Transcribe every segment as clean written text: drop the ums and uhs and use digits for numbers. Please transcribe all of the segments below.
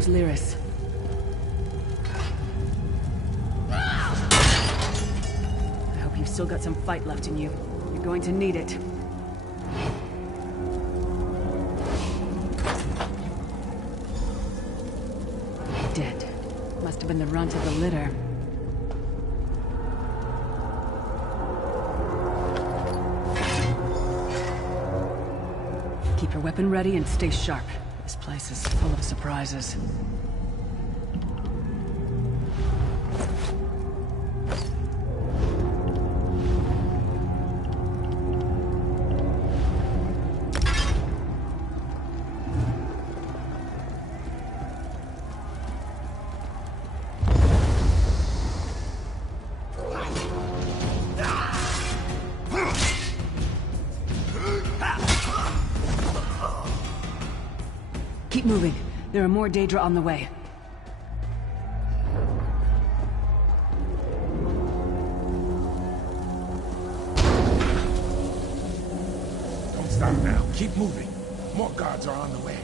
name's Lyris. I hope you've still got some fight left in you. You're going to need it. Dead. Must have been the runt of the litter. Keep your weapon ready and stay sharp. This place is full of surprises. Keep moving. There are more Daedra on the way. Don't stop now. Keep moving. More guards are on the way.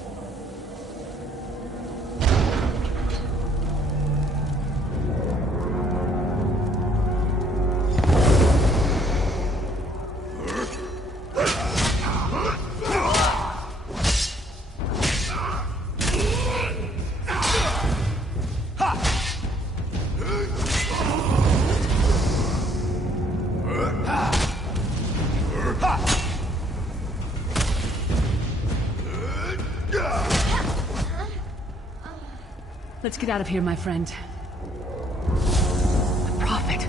Let's get out of here, my friend. The Prophet.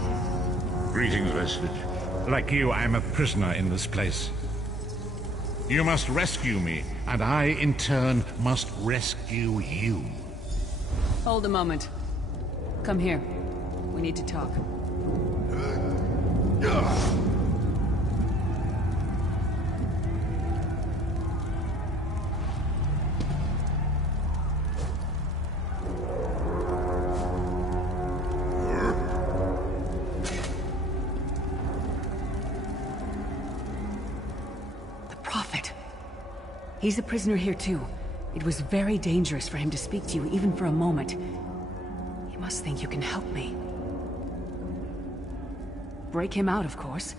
Greetings, Vestige. Like you, I'm a prisoner in this place. You must rescue me, and I, in turn, must rescue you. Hold a moment. Come here. We need to talk. He's a prisoner here too. It was very dangerous for him to speak to you, even for a moment. You must think you can help me. Break him out, of course.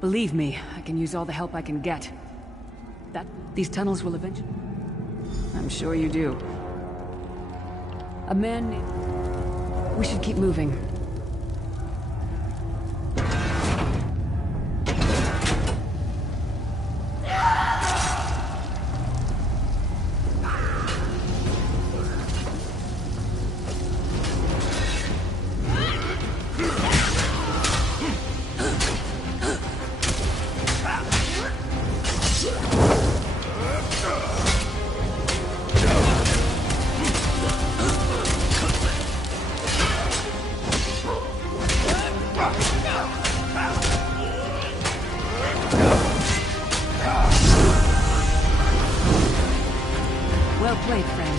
Believe me, I can use all the help I can get. These tunnels will eventually... I'm sure you do. A man named... We should keep moving. Well played, friend.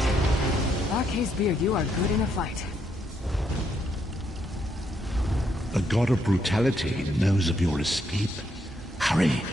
Arkay's beard, you are good in a fight. The god of brutality knows of your escape. Hurry!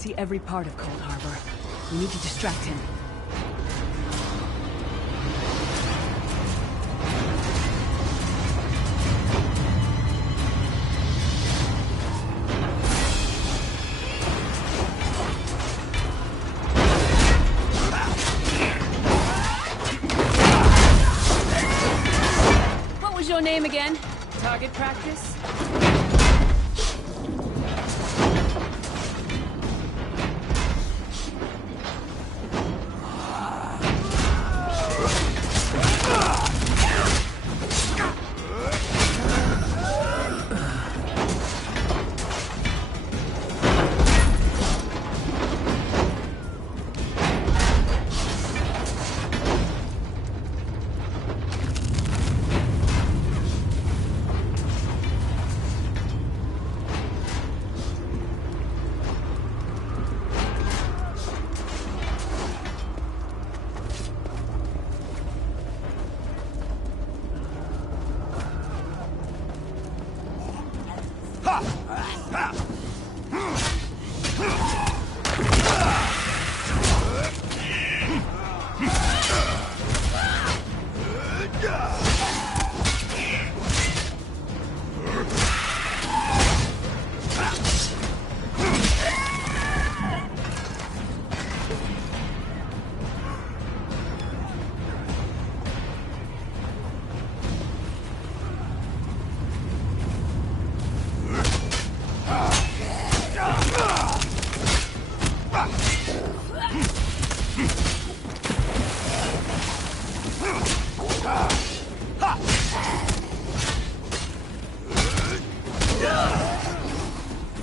see every part of Cold Harbor. We need to distract him. What was your name again? Target practice?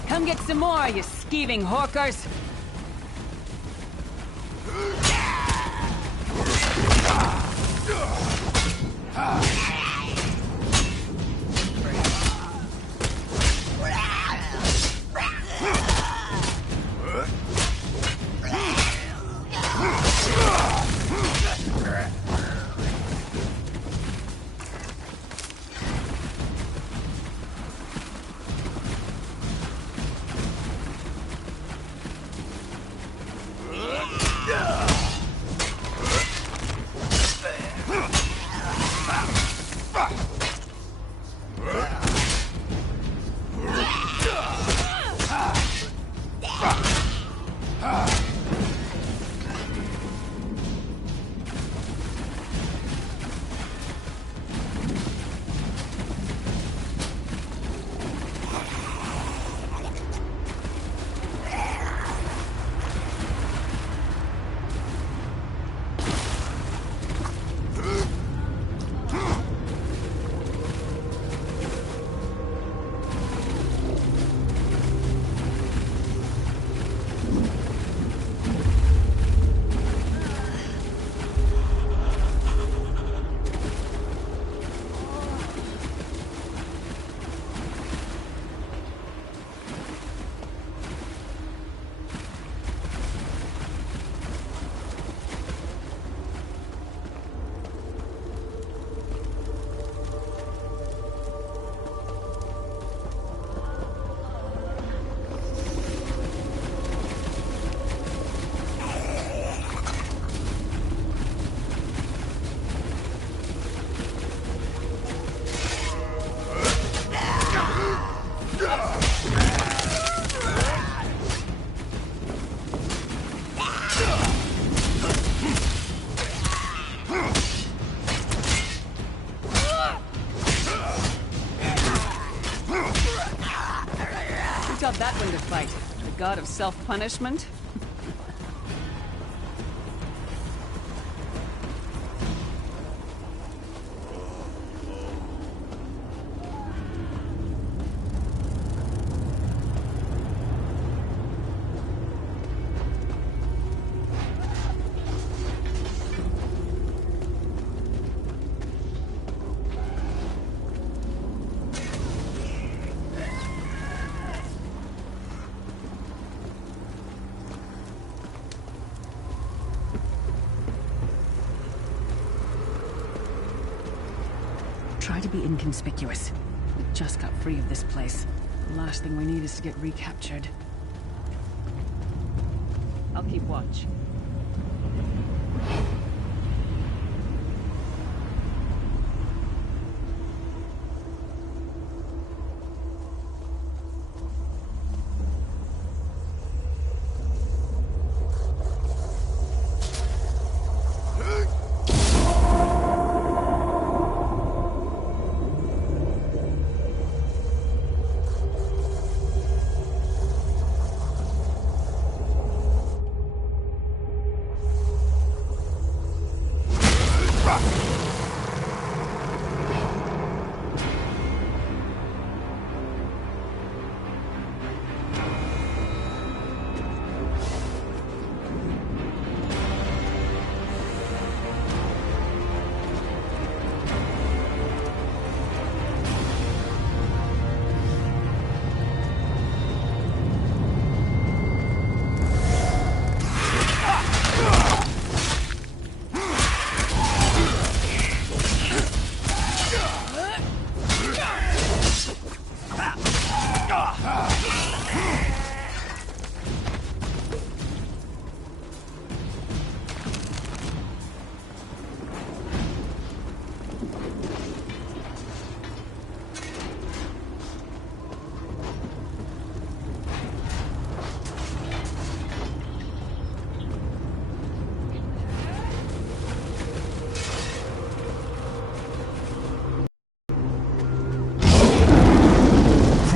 Come get some more, you skeeving hawkers! Taught that one to fight. The god of self-punishment? Try to be inconspicuous. We just got free of this place. The last thing we need is to get recaptured. I'll keep watch.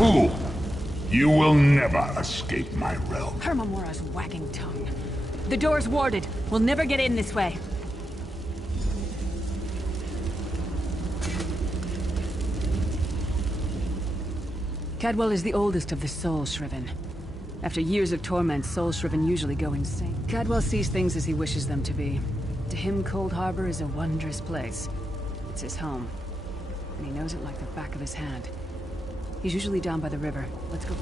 Fool! You will never escape my realm. Hermamora's wagging tongue. The door's warded. We'll never get in this way. Cadwell is the oldest of the Soul Shriven. After years of torment, Soul Shriven usually go insane. Cadwell sees things as he wishes them to be. To him, Cold Harbor is a wondrous place. It's his home. And he knows it like the back of his hand. He's usually down by the river. Let's go.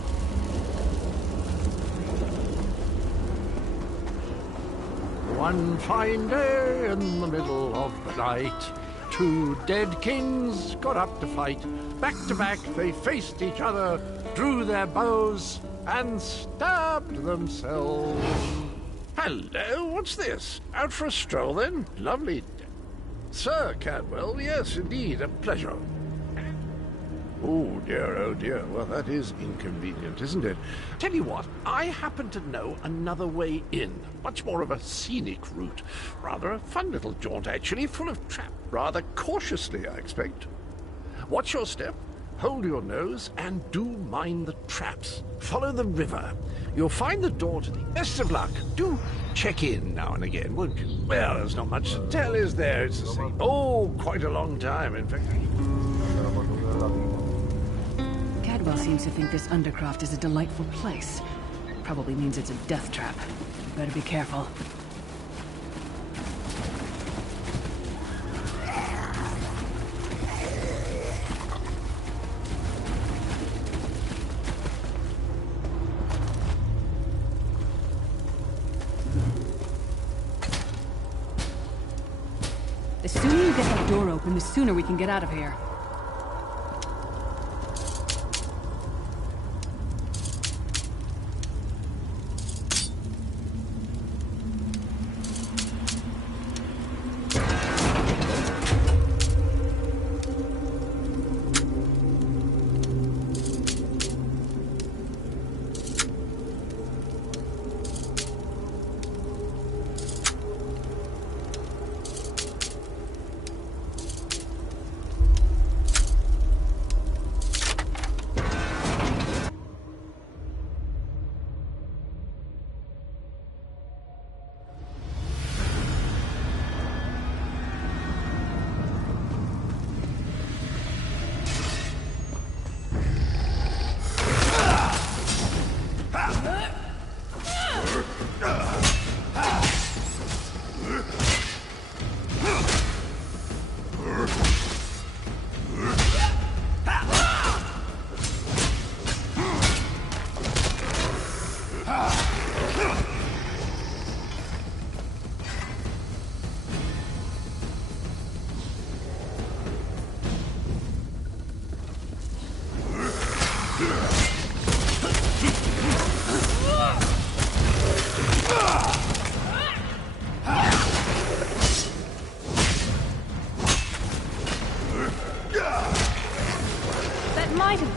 One fine day in the middle of the night, two dead kings got up to fight. Back to back they faced each other, drew their bows, and stabbed themselves. Hello, what's this? Out for a stroll then? Lovely. Sir Cadwell, yes, indeed, a pleasure. Oh dear, well that is inconvenient, isn't it? Tell you what, I happen to know another way in. Much more of a scenic route. Rather a fun little jaunt actually, full of trap. Rather cautiously, I expect. Watch your step, hold your nose, and do mind the traps. Follow the river. You'll find the door to the best of luck. Do check in now and again, won't you? Well, there's not much to tell, is there? It's the same. Oh, quite a long time, in fact. Cadwell seems to think this Undercroft is a delightful place. Probably means it's a death trap. Better be careful. The sooner you get that door open, the sooner we can get out of here.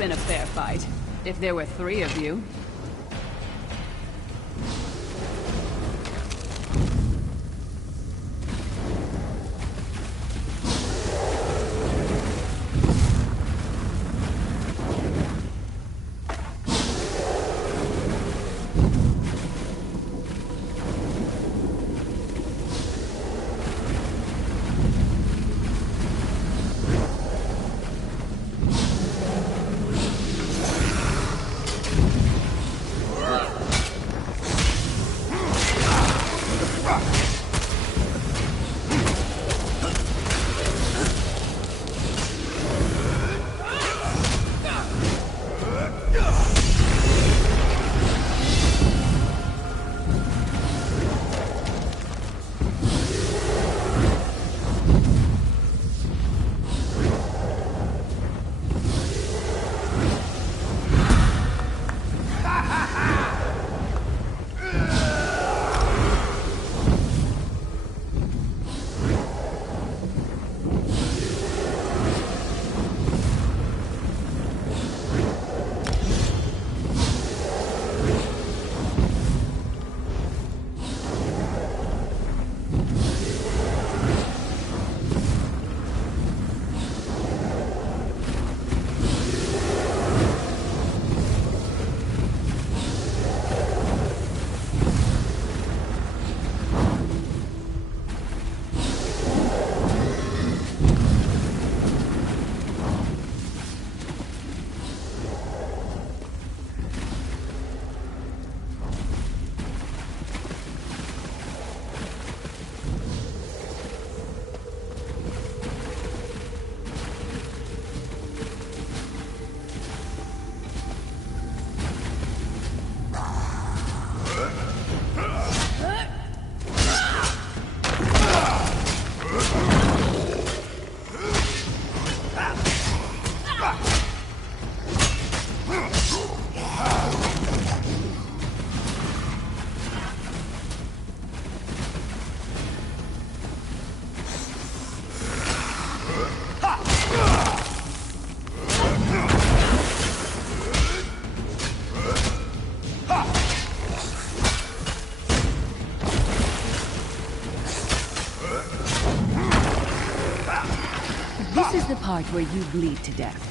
been a fair fight. If there were 3 of you. This is the part where you bleed to death.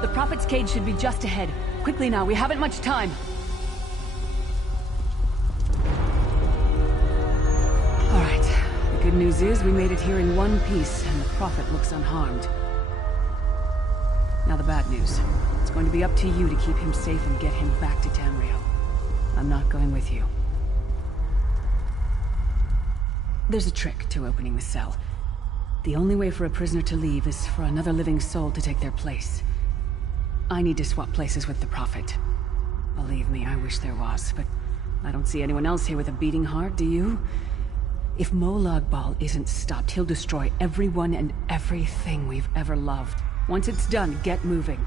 The Prophet's cage should be just ahead. Quickly now, we haven't much time. All right. The good news is we made it here in one piece, and the Prophet looks unharmed. Now the bad news. It's going to be up to you to keep him safe and get him back to Tamriel. I'm not going with you. There's a trick to opening the cell. The only way for a prisoner to leave is for another living soul to take their place. I need to swap places with the Prophet. Believe me, I wish there was, but I don't see anyone else here with a beating heart, do you? If Molag Bal isn't stopped, he'll destroy everyone and everything we've ever loved. Once it's done, get moving.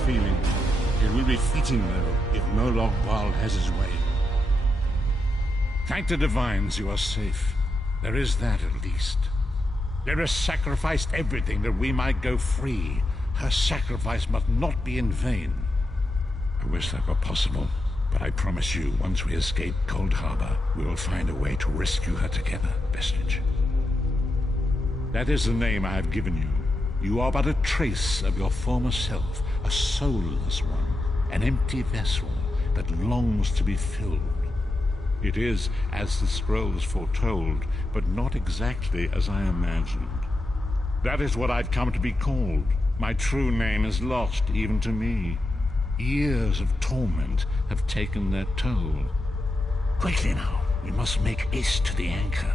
this feeling. It will be fitting, though, if Moloch Baal has his way. Thank the divines you are safe. There is that at least. There has sacrificed everything that we might go free. Her sacrifice must not be in vain. I wish that were possible, but I promise you, once we escape Cold Harbor, we will find a way to rescue her together, Vestige. That is the name I have given you. You are but a trace of your former self, a soulless one, an empty vessel that longs to be filled. It is as the scrolls foretold, but not exactly as I imagined. That is what I've come to be called. My true name is lost even to me. Years of torment have taken their toll. Quickly now, we must make haste to the anchor.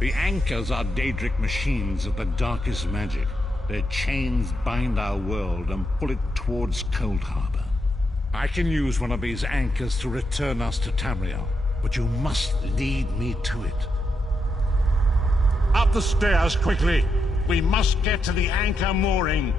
The anchors are Daedric machines of the darkest magic. Their chains bind our world and pull it towards Cold Harbor. I can use one of these anchors to return us to Tamriel, but you must lead me to it. Up the stairs, quickly! We must get to the anchor mooring.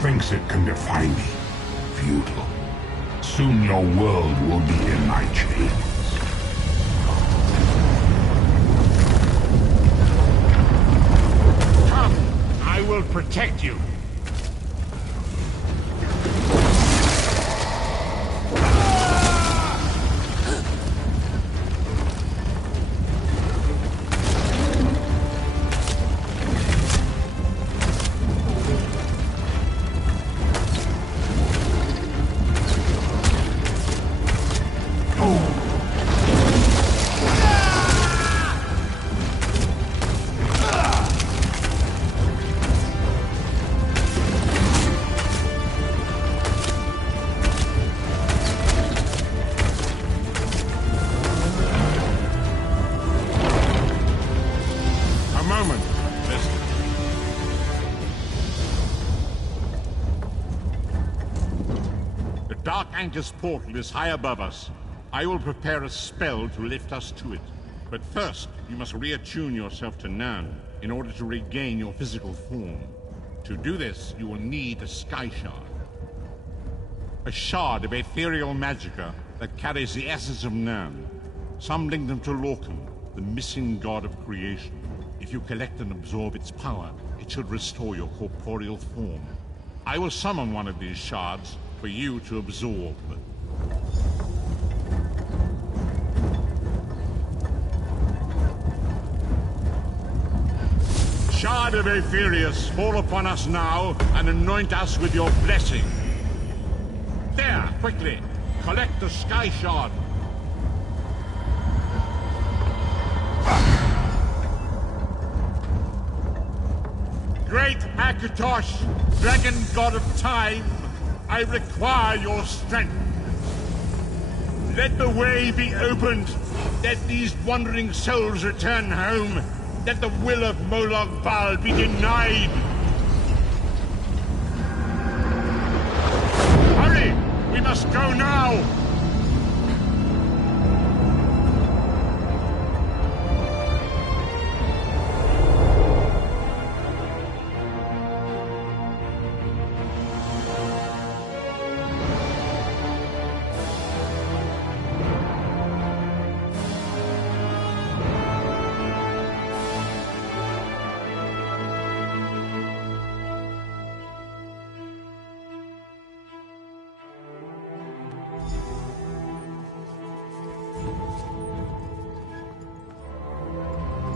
Thinks it can defy me. Futile. Soon your world will be in my chains. Come! I will protect you. Dark Anchor's portal is high above us. I will prepare a spell to lift us to it. But first, you must reattune yourself to Nan in order to regain your physical form. To do this, you will need a Sky Shard. A shard of ethereal magicka that carries the essence of Nan. Some link them to Lorcan, the missing god of creation. If you collect and absorb its power, it should restore your corporeal form. I will summon one of these shards for you to absorb. Shard of Aetherius, fall upon us now and anoint us with your blessing. There, quickly, collect the Sky Shard. Great Akatosh, dragon god of time, I require your strength. Let the way be opened. Let these wandering souls return home. Let the will of Moloch Baal be denied. Hurry! We must go now!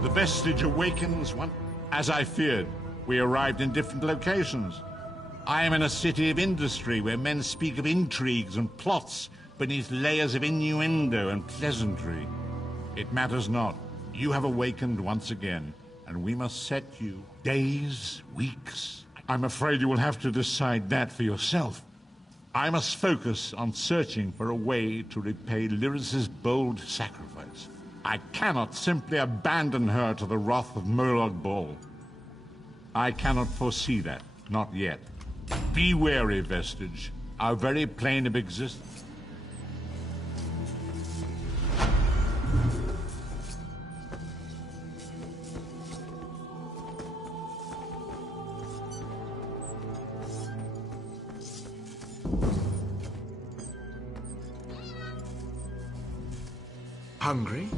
The vestige awakens one. As I feared, we arrived in different locations. I am in a city of industry where men speak of intrigues and plots beneath layers of innuendo and pleasantry. It matters not. You have awakened once again, and we must set you days, weeks. I'm afraid you will have to decide that for yourself. I must focus on searching for a way to repay Lyris's bold sacrifice. I cannot simply abandon her to the wrath of Murloc Ball. I cannot foresee that, not yet. Be wary, Vestige. Our very plane of existence. Hungry?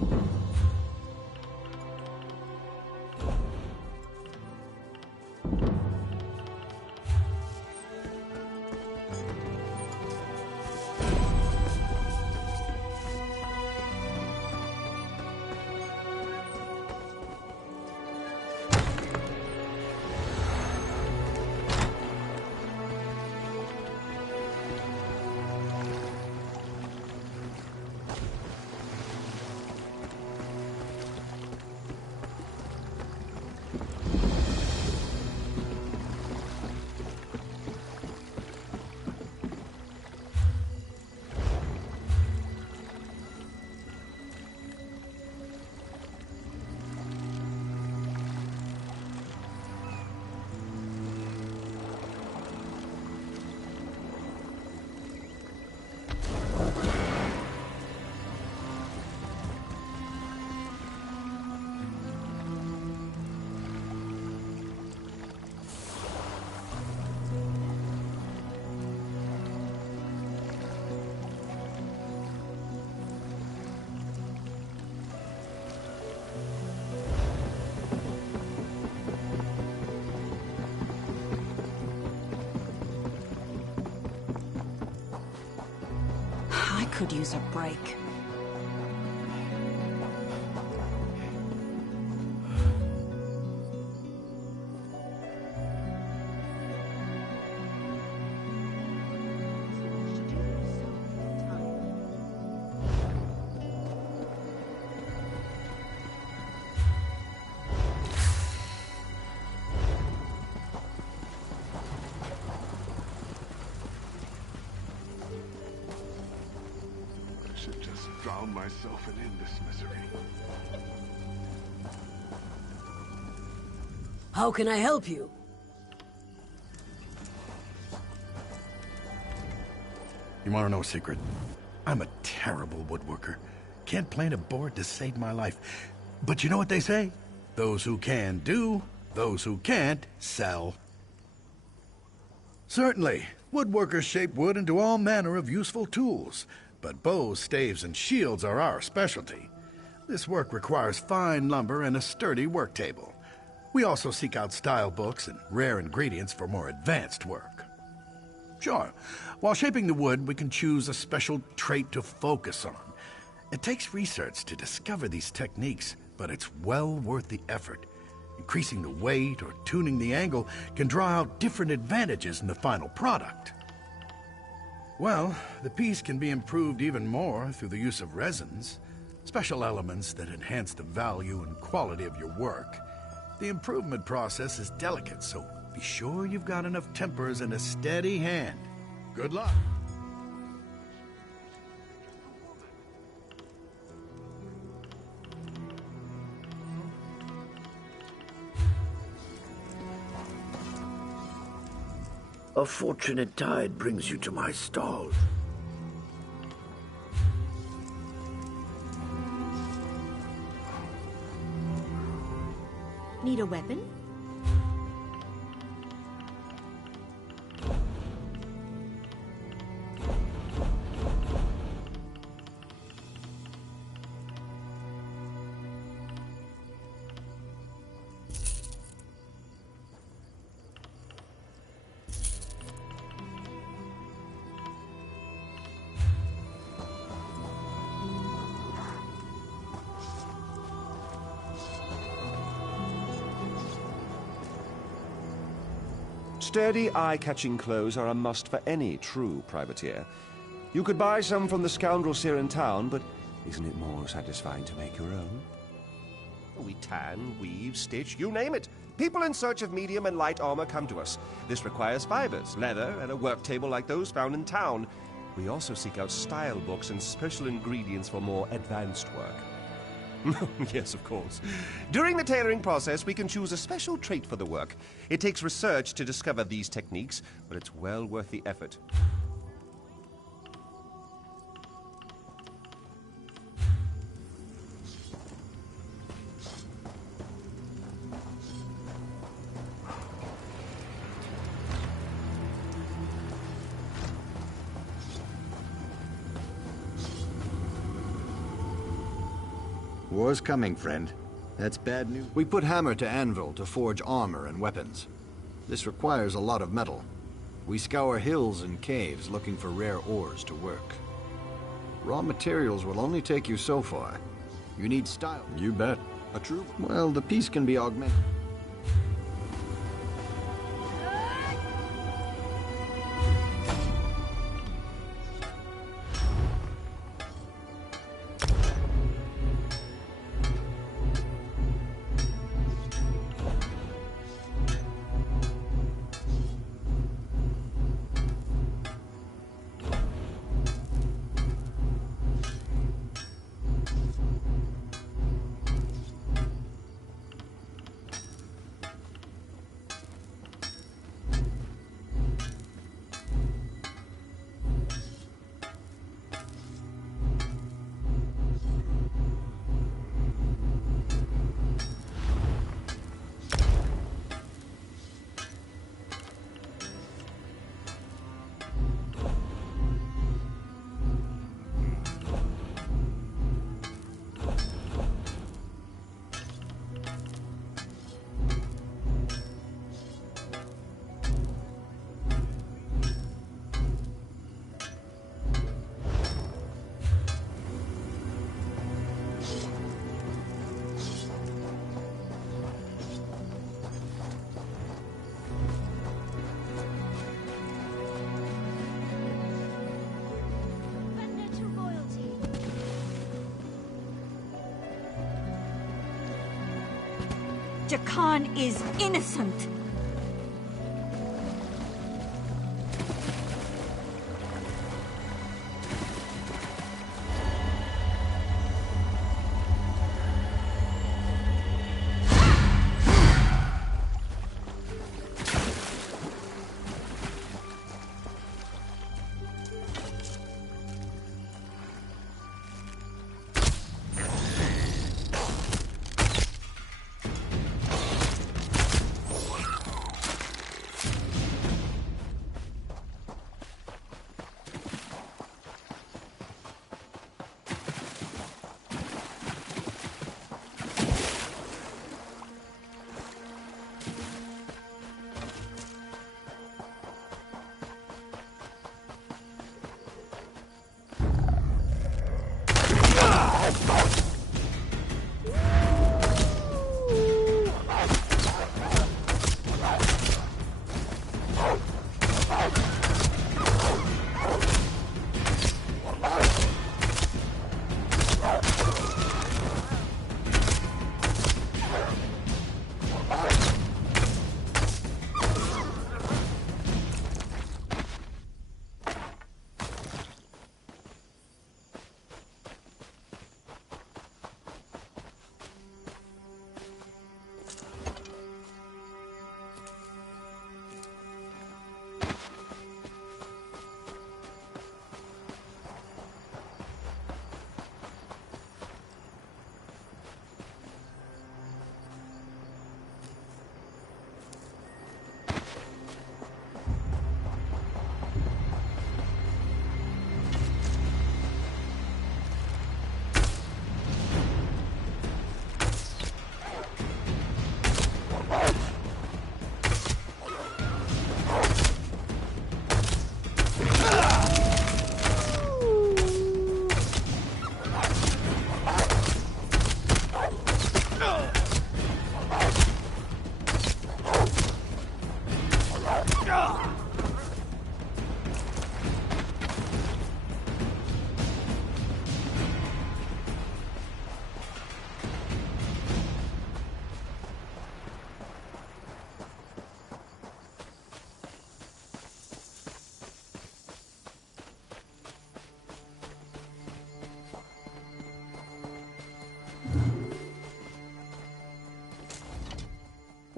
Could use a break. Drown myself in endless misery. How can I help you? You want to know a secret? I'm a terrible woodworker. Can't plant a board to save my life. But you know what they say? Those who can do, those who can't sell. Certainly, woodworkers shape wood into all manner of useful tools. But bows, staves, and shields are our specialty. This work requires fine lumber and a sturdy work table. We also seek out style books and rare ingredients for more advanced work. Sure, while shaping the wood, we can choose a special trait to focus on. It takes research to discover these techniques, but it's well worth the effort. Increasing the weight or tuning the angle can draw out different advantages in the final product. Well, the piece can be improved even more through the use of resins, special elements that enhance the value and quality of your work. The improvement process is delicate, so be sure you've got enough tempers and a steady hand. Good luck. A fortunate tide brings you to my stall. Need a weapon? Sturdy, eye-catching clothes are a must for any true privateer. You could buy some from the scoundrels here in town, but isn't it more satisfying to make your own? We tan, weave, stitch, you name it. People in search of medium and light armor come to us. This requires fibers, leather, and a work table like those found in town. We also seek out style books and special ingredients for more advanced work. Yes, of course. During the tailoring process, we can choose a special trait for the work. It takes research to discover these techniques, but it's well worth the effort. War's coming, friend. That's bad news. We put hammer to anvil to forge armor and weapons. This requires a lot of metal. We scour hills and caves looking for rare ores to work. Raw materials will only take you so far. You need style. You bet. A true... Well, the piece can be augmented. Jakan is innocent.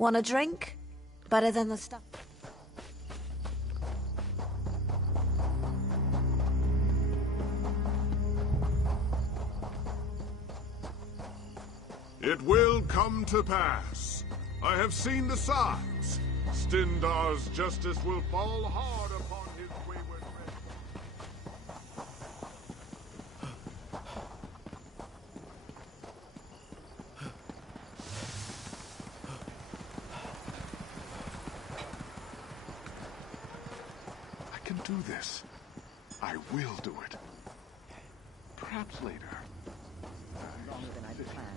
Want a drink? Better than the stuff. It will come to pass. I have seen the signs. Stendarr's justice will fall hard upon his wayward men. I can do this. I will do it. Perhaps later. Longer than I'd planned.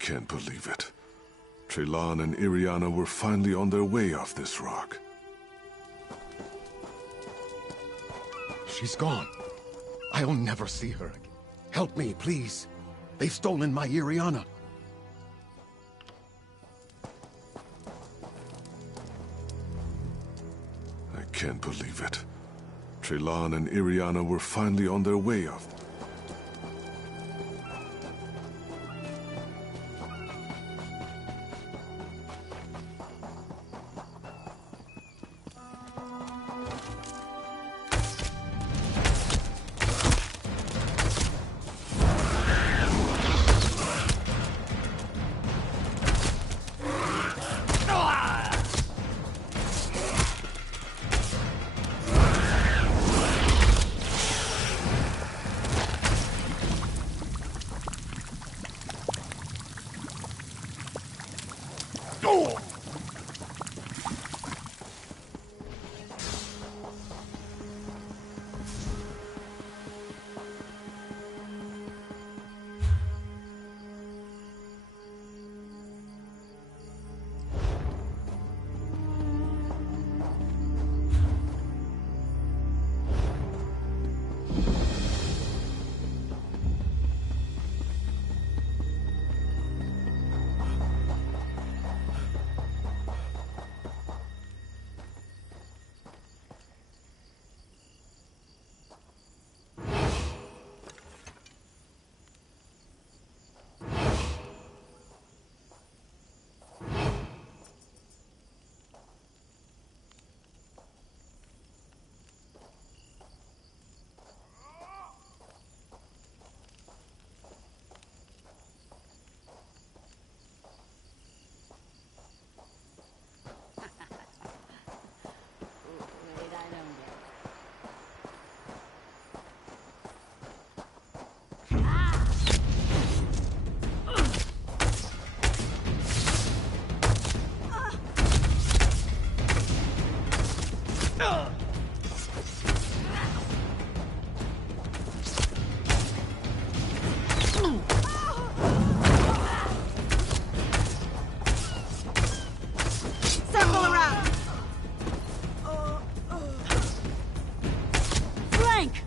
Can't believe it. Trelan and Iriana were finally on their way off this rock. She's gone. I'll never see her again. Help me, please. They've stolen my Iriana. can't believe it. Trelan and Iriana were finally on their way up.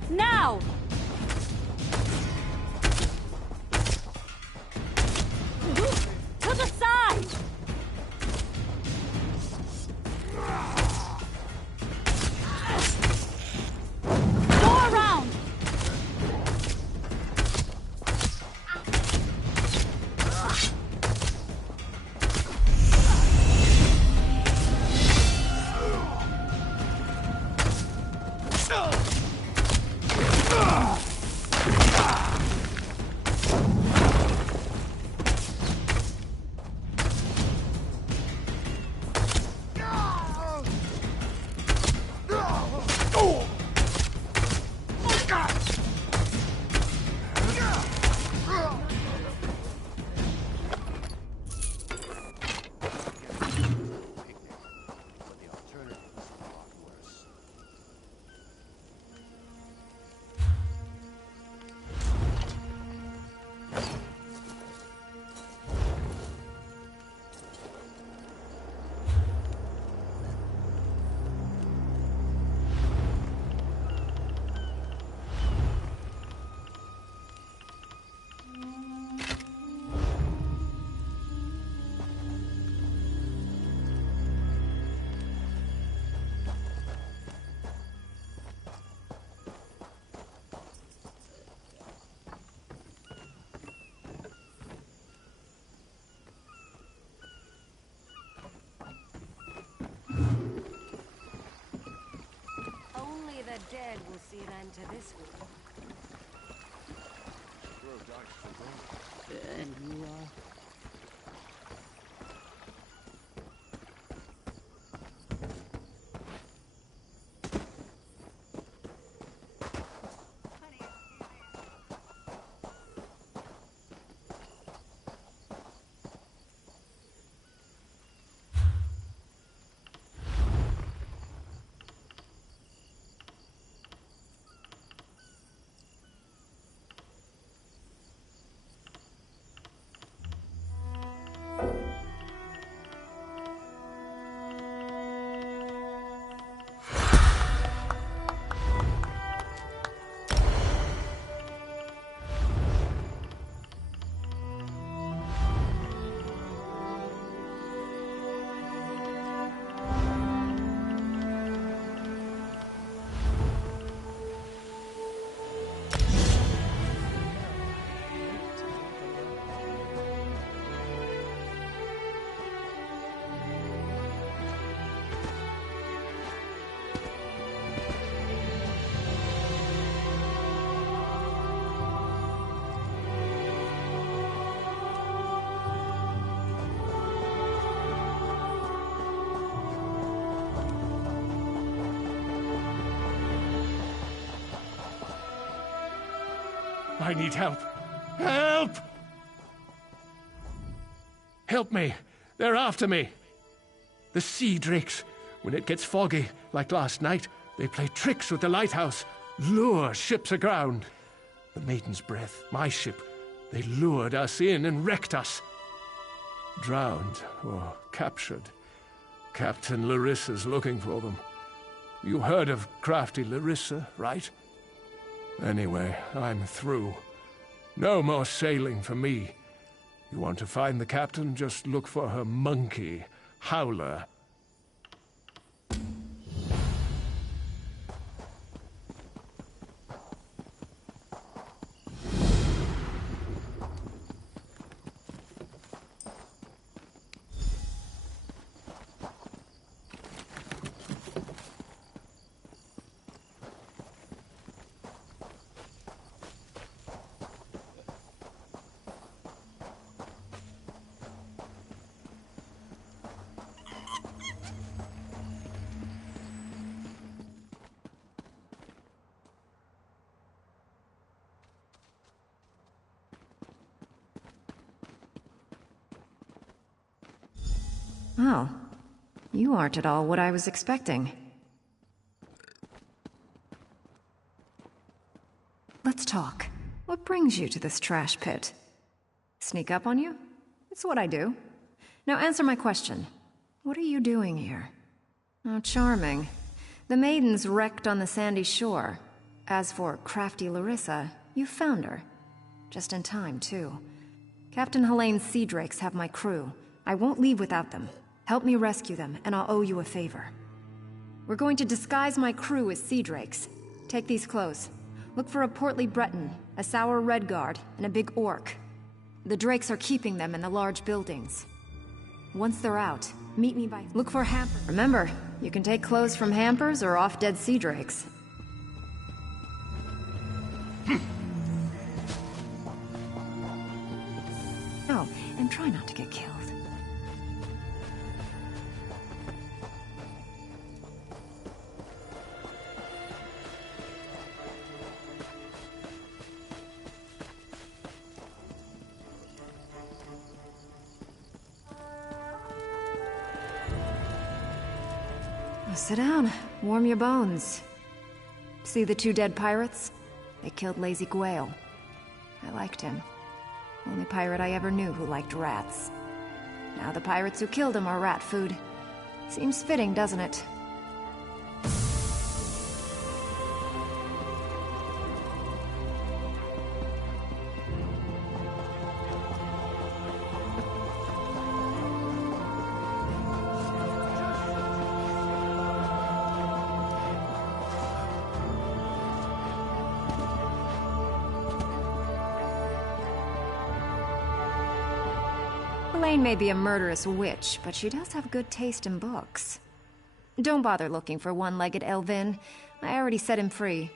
Now! To the side! Go around! The dead will see an end to this war. And you are? I need help. Help! Help me. They're after me. The sea drakes. When it gets foggy, like last night, they play tricks with the lighthouse, lure ships aground. The Maiden's Breath, my ship, they lured us in and wrecked us. Drowned or captured. Captain Larissa's looking for them. You heard of crafty Larissa, right? Anyway, I'm through. No more sailing for me. You want to find the captain, just look for her monkey, Howler. Oh, you aren't at all what I was expecting. Let's talk. What brings you to this trash pit? Sneak up on you? It's what I do. Now answer my question. What are you doing here? Oh, charming. The Maiden's wrecked on the sandy shore. As for crafty Larissa, you found her. Just in time, too. Captain Helene's sea drakes have my crew. I won't leave without them. Help me rescue them, and I'll owe you a favor. We're going to disguise my crew as sea drakes. Take these clothes. Look for a portly Breton, a sour Redguard, and a big orc. The drakes are keeping them in the large buildings. Once they're out, meet me by... Look for hampers. Remember, you can take clothes from hampers or off-dead sea drakes. Oh, and try not to get killed. Sit down. Warm your bones. See the two dead pirates? They killed Lazy Gwale. I liked him. Only pirate I ever knew who liked rats. Now the pirates who killed him are rat food. Seems fitting, doesn't it? Helene may be a murderous witch, but she does have good taste in books. Don't bother looking for one-legged Elvin. I already set him free.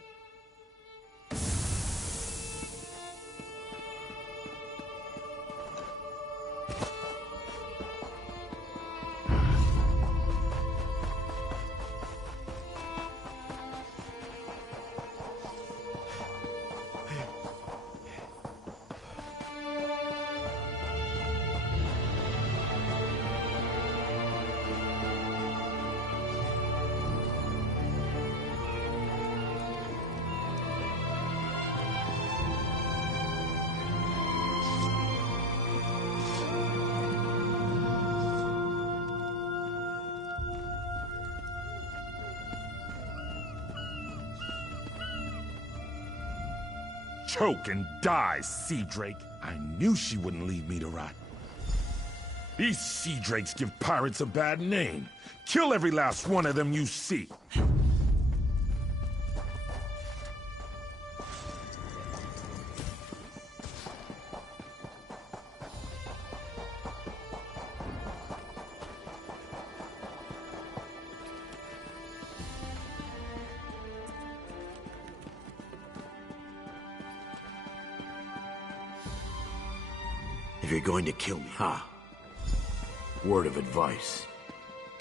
Choke and die, Sea Drake. I knew she wouldn't leave me to rot. These Sea Drakes give pirates a bad name. Kill every last one of them you see. If you're going to kill me, huh? Word of advice.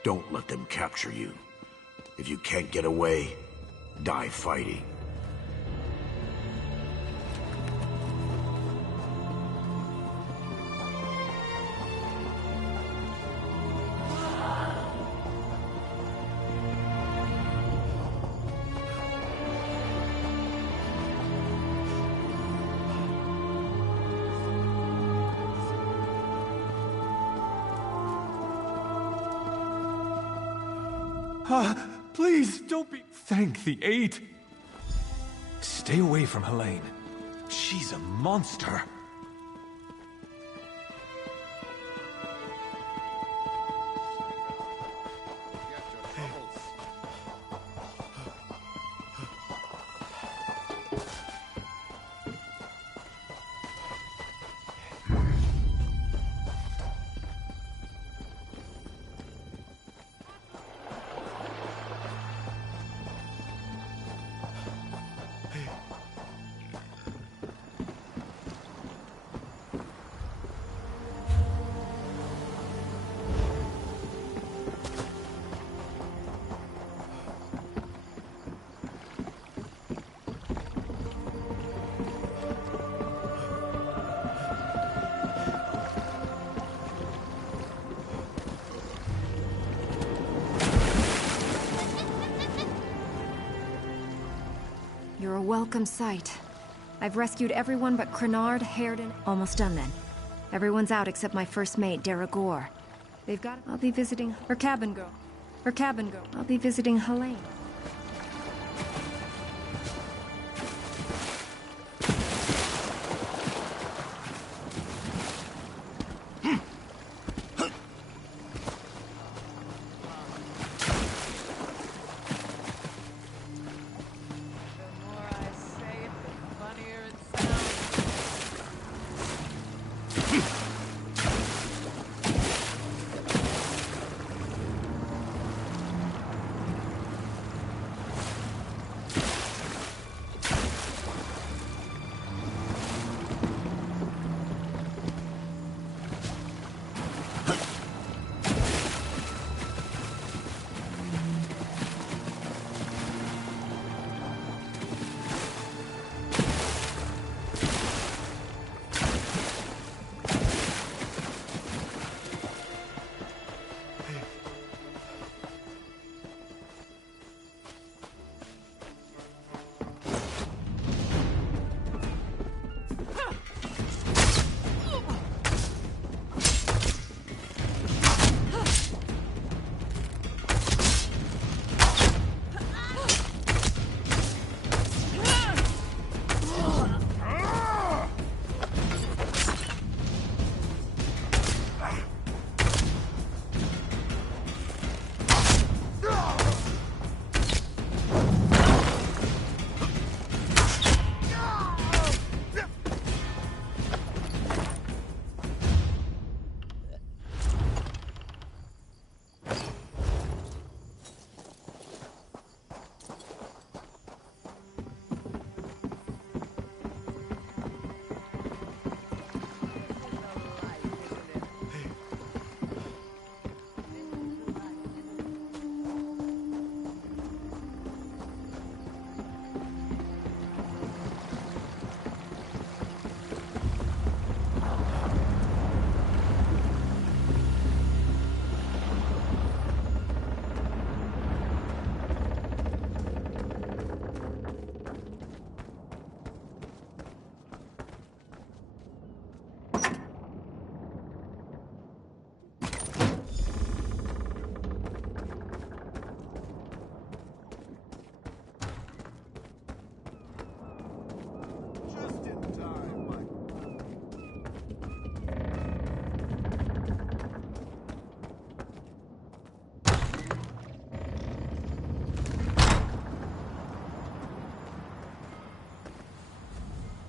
Don't let them capture you. If you can't get away, die fighting. Please, don't be... Thank the 8. Stay away from Helene. She's a monster. You're a welcome sight. I've rescued everyone but Crenard, Hairden... Almost done then. Everyone's out except my first mate, Deragor. They've got... I'll be visiting her cabin girl. I'll be visiting Helene.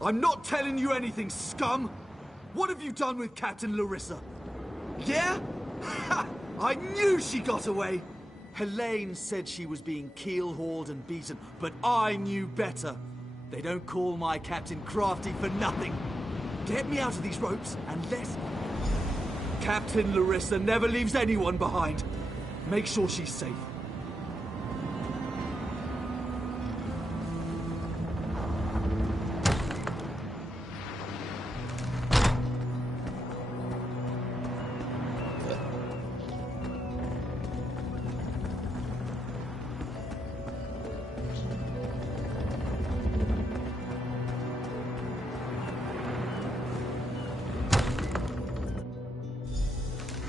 I'm not telling you anything, scum! What have you done with Captain Larissa? Yeah? I knew she got away! Helene said she was being keel-hauled and beaten, but I knew better. They don't call my captain crafty for nothing. Get me out of these ropes, and let's... Captain Larissa never leaves anyone behind. Make sure she's safe.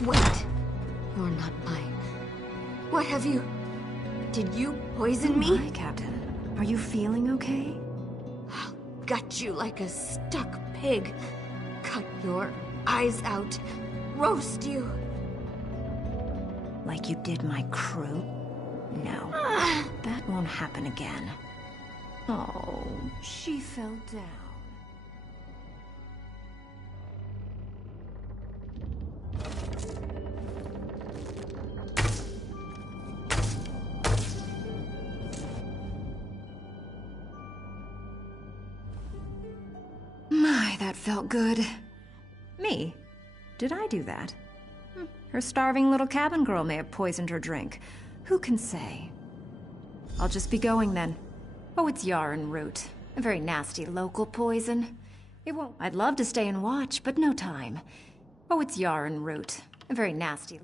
Wait. You're not mine. What have you... Did you poison me? Hi, Captain. Are you feeling okay? I'll gut you like a stuck pig. Cut your eyes out. Roast you. Like you did my crew? No. That won't happen again. Oh, she fell down. My, that felt good. Me? Did I do that? Her starving little cabin girl may have poisoned her drink. Who can say? I'll just be going then. Oh, it's yarn root. A very nasty local poison. It won't. I'd love to stay and watch, but no time. Oh, it's yarn root. A very nasty.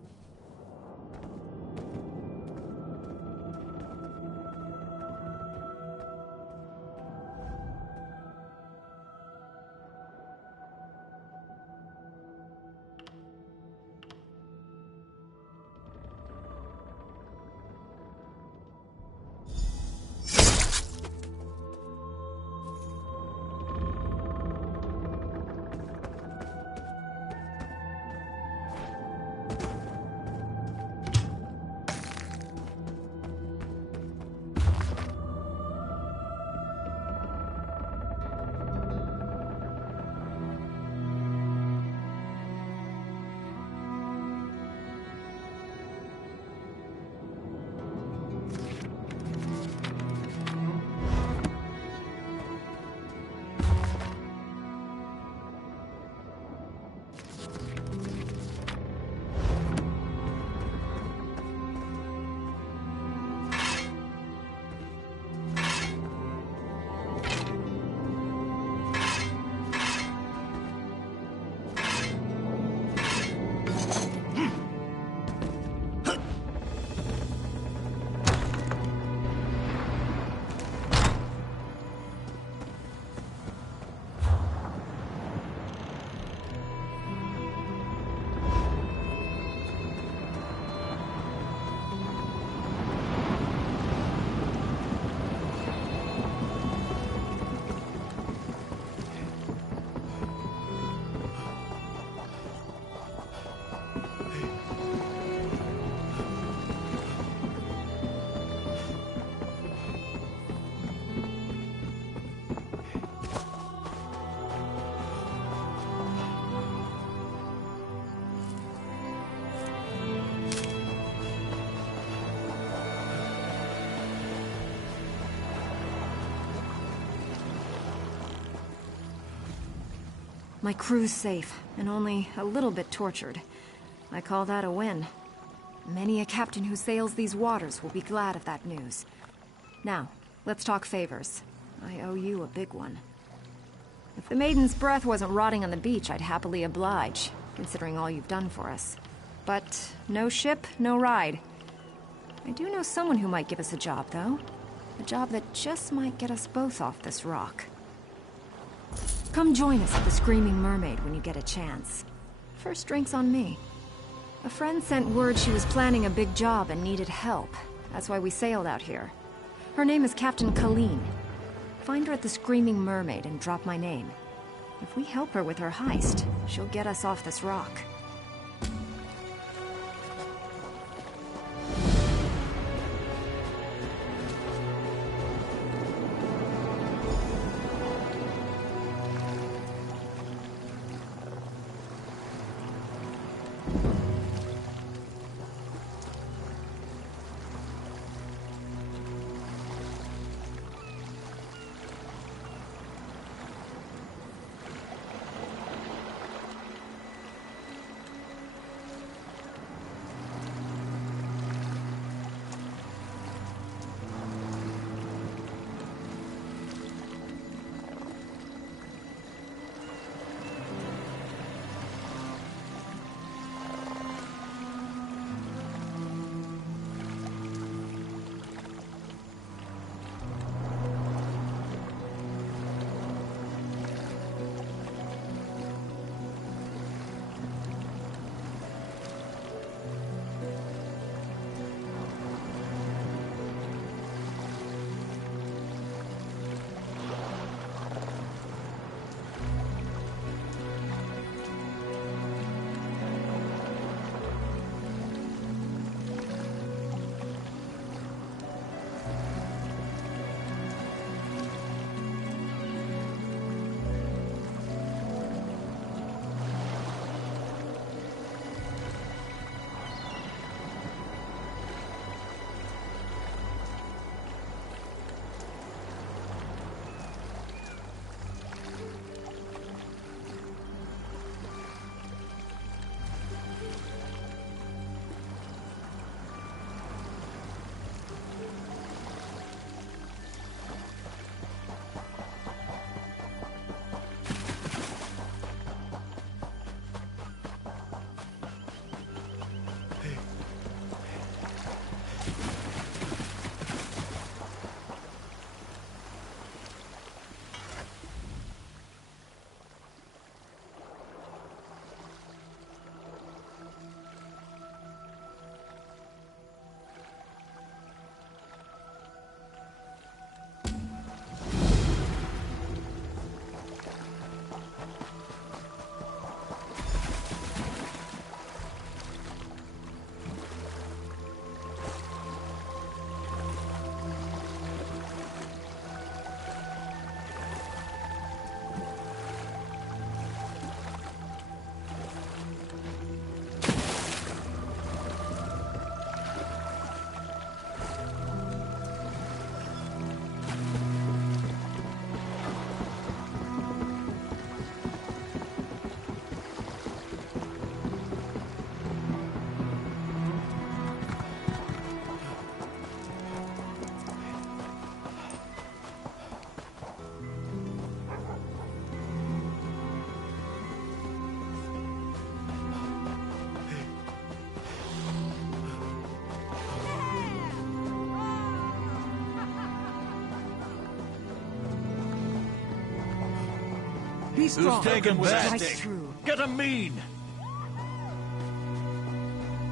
My crew's safe, and only a little bit tortured. I call that a win. Many a captain who sails these waters will be glad of that news. Now, let's talk favors. I owe you a big one. If the Maiden's breath wasn't rotting on the beach, I'd happily oblige, considering all you've done for us. But no ship, no ride. I do know someone who might give us a job, though. A job that just might get us both off this rock. Come join us at the Screaming Mermaid when you get a chance. First drink's on me. A friend sent word she was planning a big job and needed help. That's why we sailed out here. Her name is Captain Colleen. Find her at the Screaming Mermaid and drop my name. If we help her with her heist, she'll get us off this rock. Be strong. Who's taking Strike that? through. Get him mean!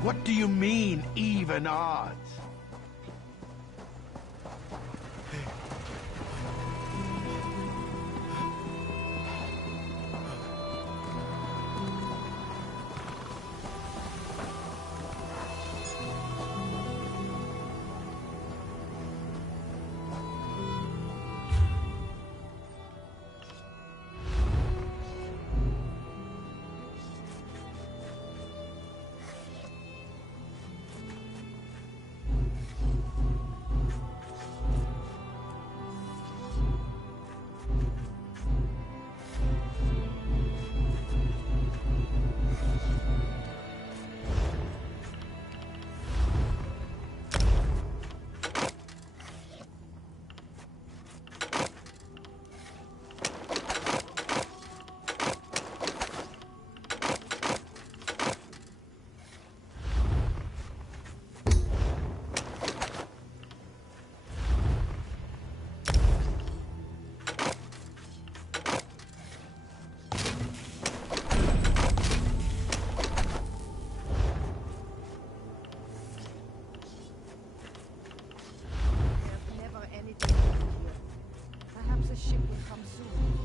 What do you mean, even odds? Perhaps a ship will come soon.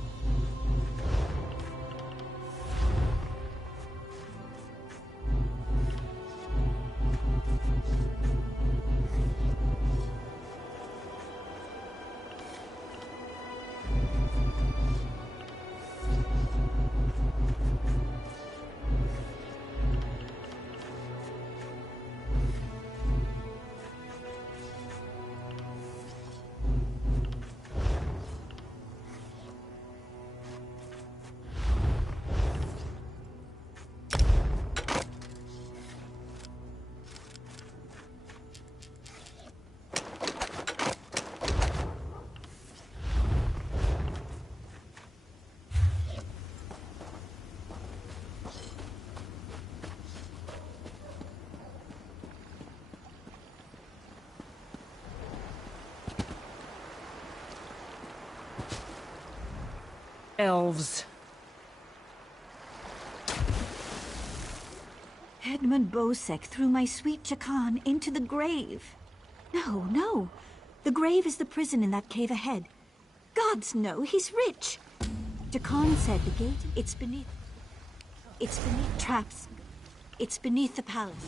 Elves. Edmund Bosek threw my sweet Chakan into the grave. No, no. The grave is the prison in that cave ahead. Gods no, he's rich. Chakan said the gate, it's beneath traps. It's beneath the palace.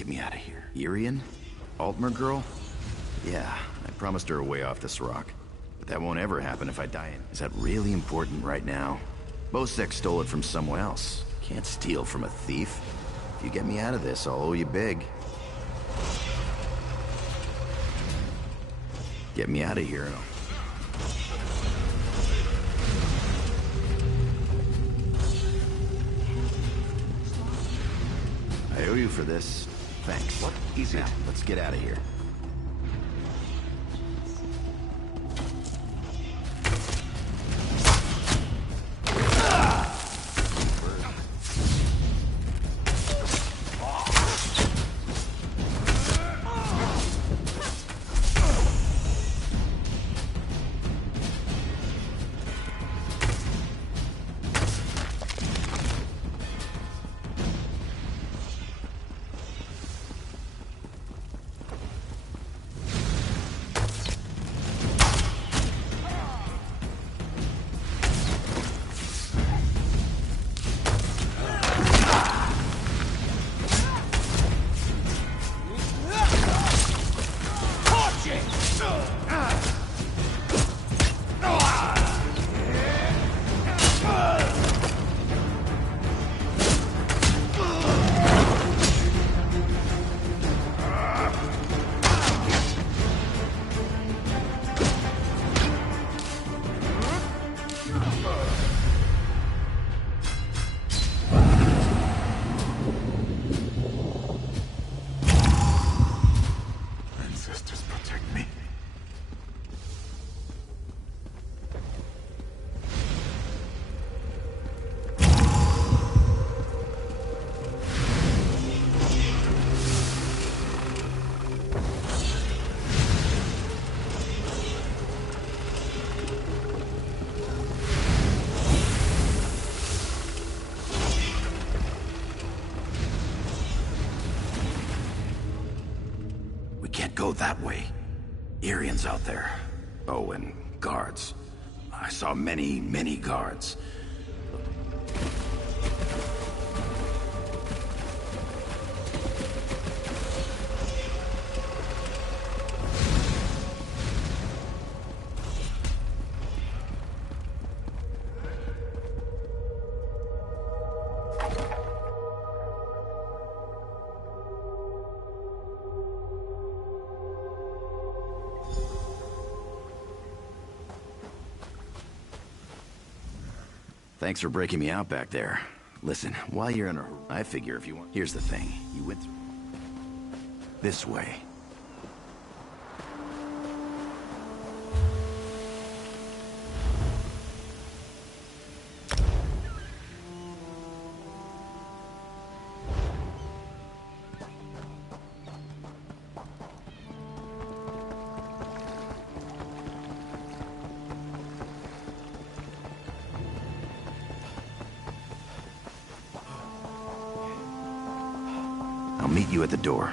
Get me out of here. Irian? Altmer girl? Yeah, I promised her a way off this rock. But that won't ever happen if I die in. Is that really important right now? Bosek stole it from someone else. Can't steal from a thief. If you get me out of this, I'll owe you big. Get me out of here and I owe you for this. Thanks. What? Easy. Now, let's get out of here. Go that way. Irian's out there. Oh, and guards. I saw many, many guards. Thanks for breaking me out back there. Listen, while you're in a... I figure if you want... Here's the thing. You went through... this way. I'll meet you at the door.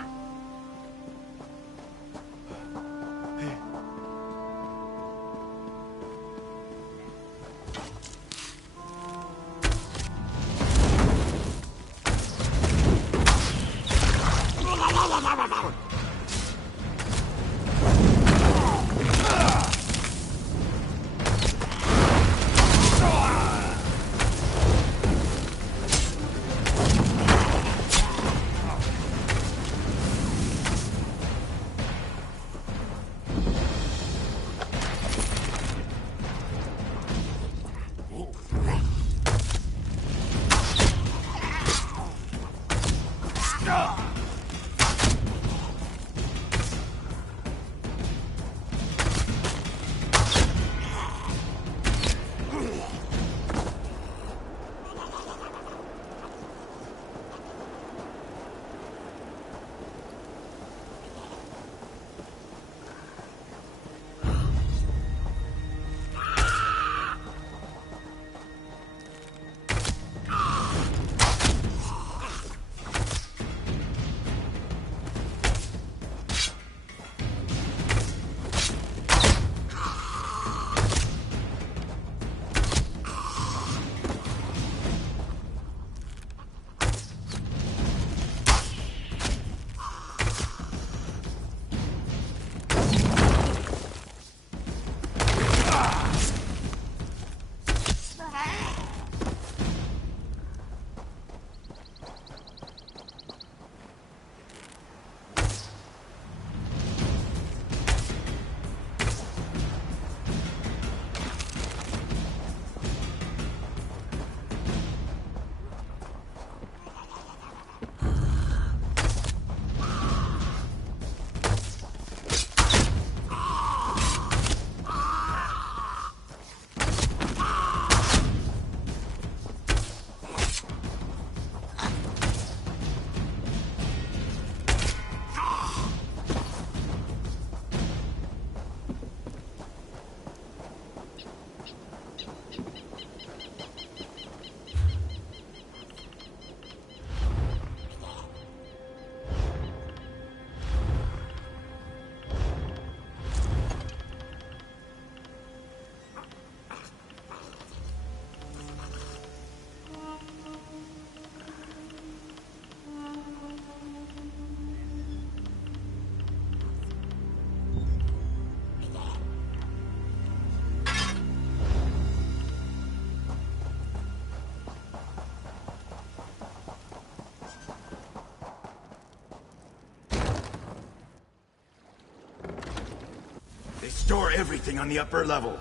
everything on the upper level.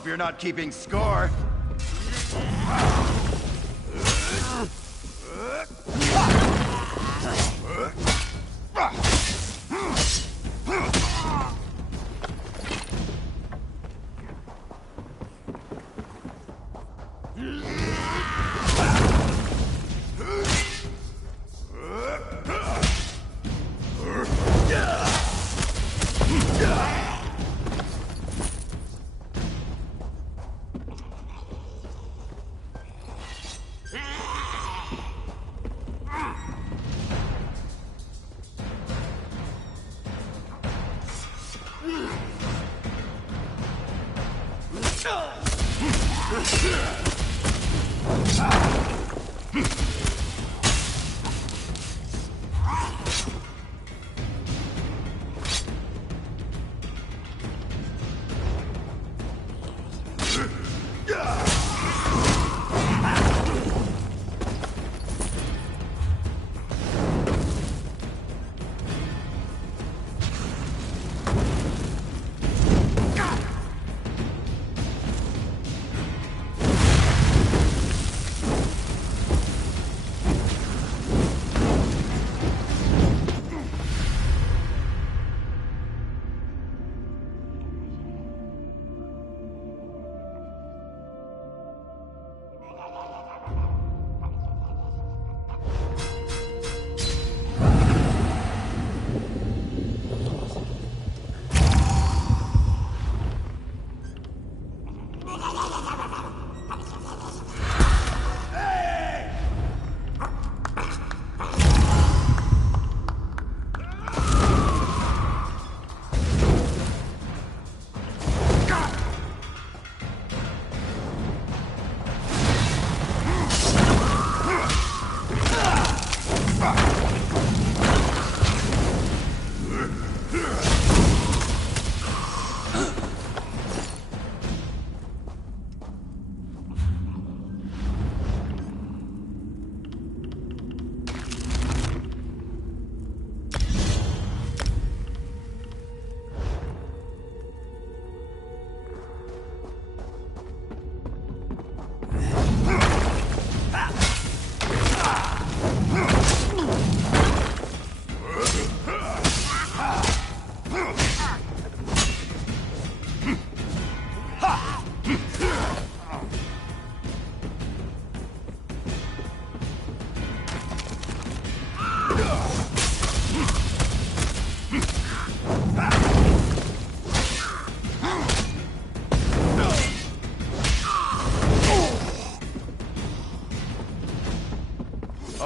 Hope you're not keeping score.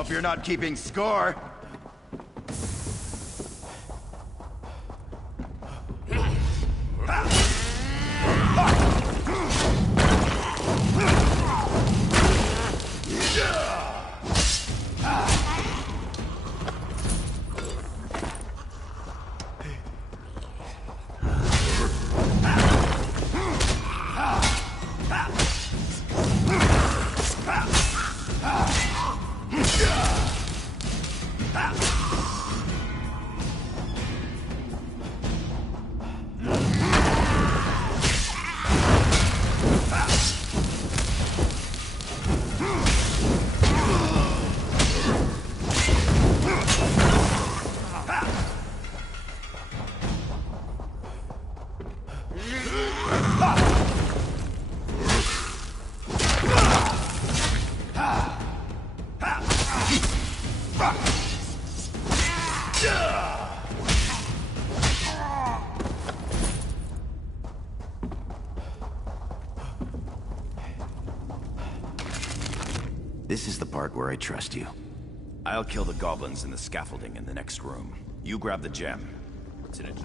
Hope you're not keeping score. This is the part where I trust you. I'll kill the goblins in the scaffolding in the next room. You grab the gem. It's in it.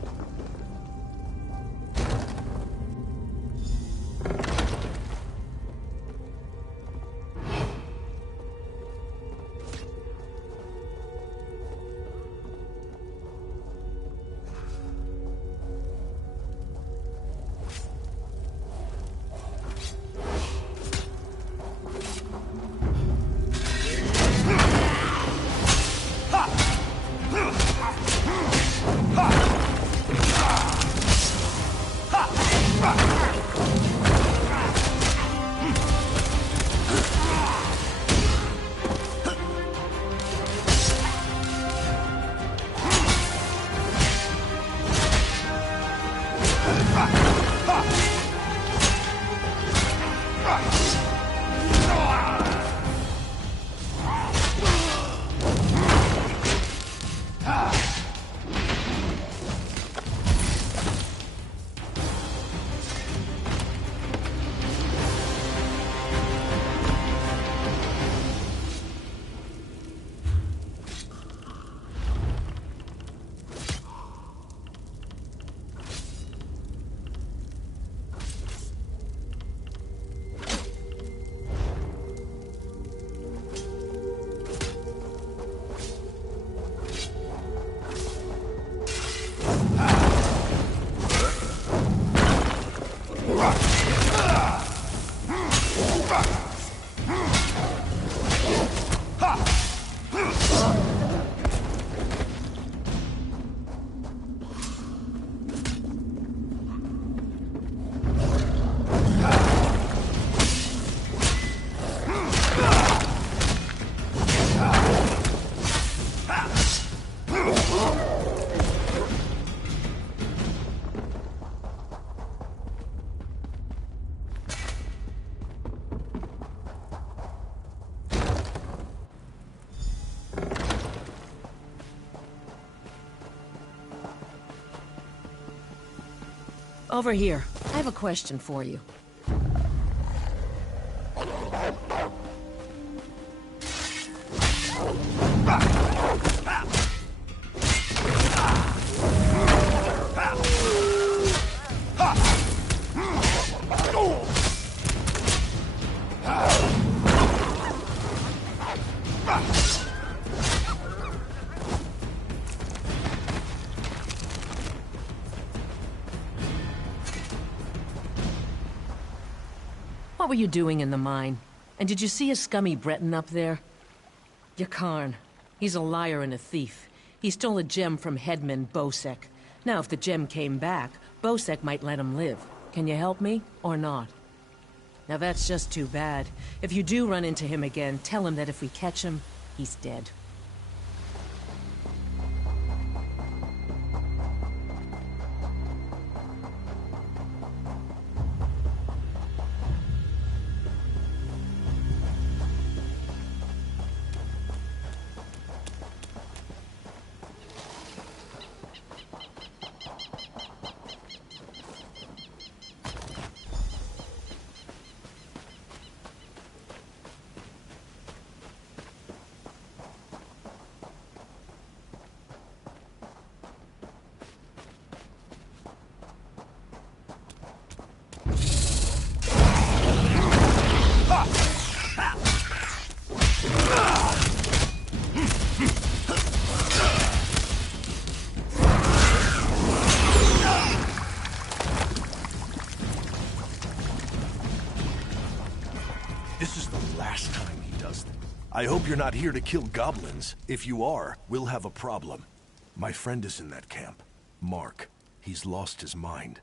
Over here. I have a question for you. What were you doing in the mine? And did you see a scummy Breton up there? Yakarn. He's a liar and a thief. He stole a gem from headman Bosek. Now, if the gem came back, Bosek might let him live. Can you help me, or not? Now that's just too bad. If you do run into him again, tell him that if we catch him, he's dead. I hope you're not here to kill goblins. If you are, we'll have a problem. My friend is in that camp. Mark. He's lost his mind.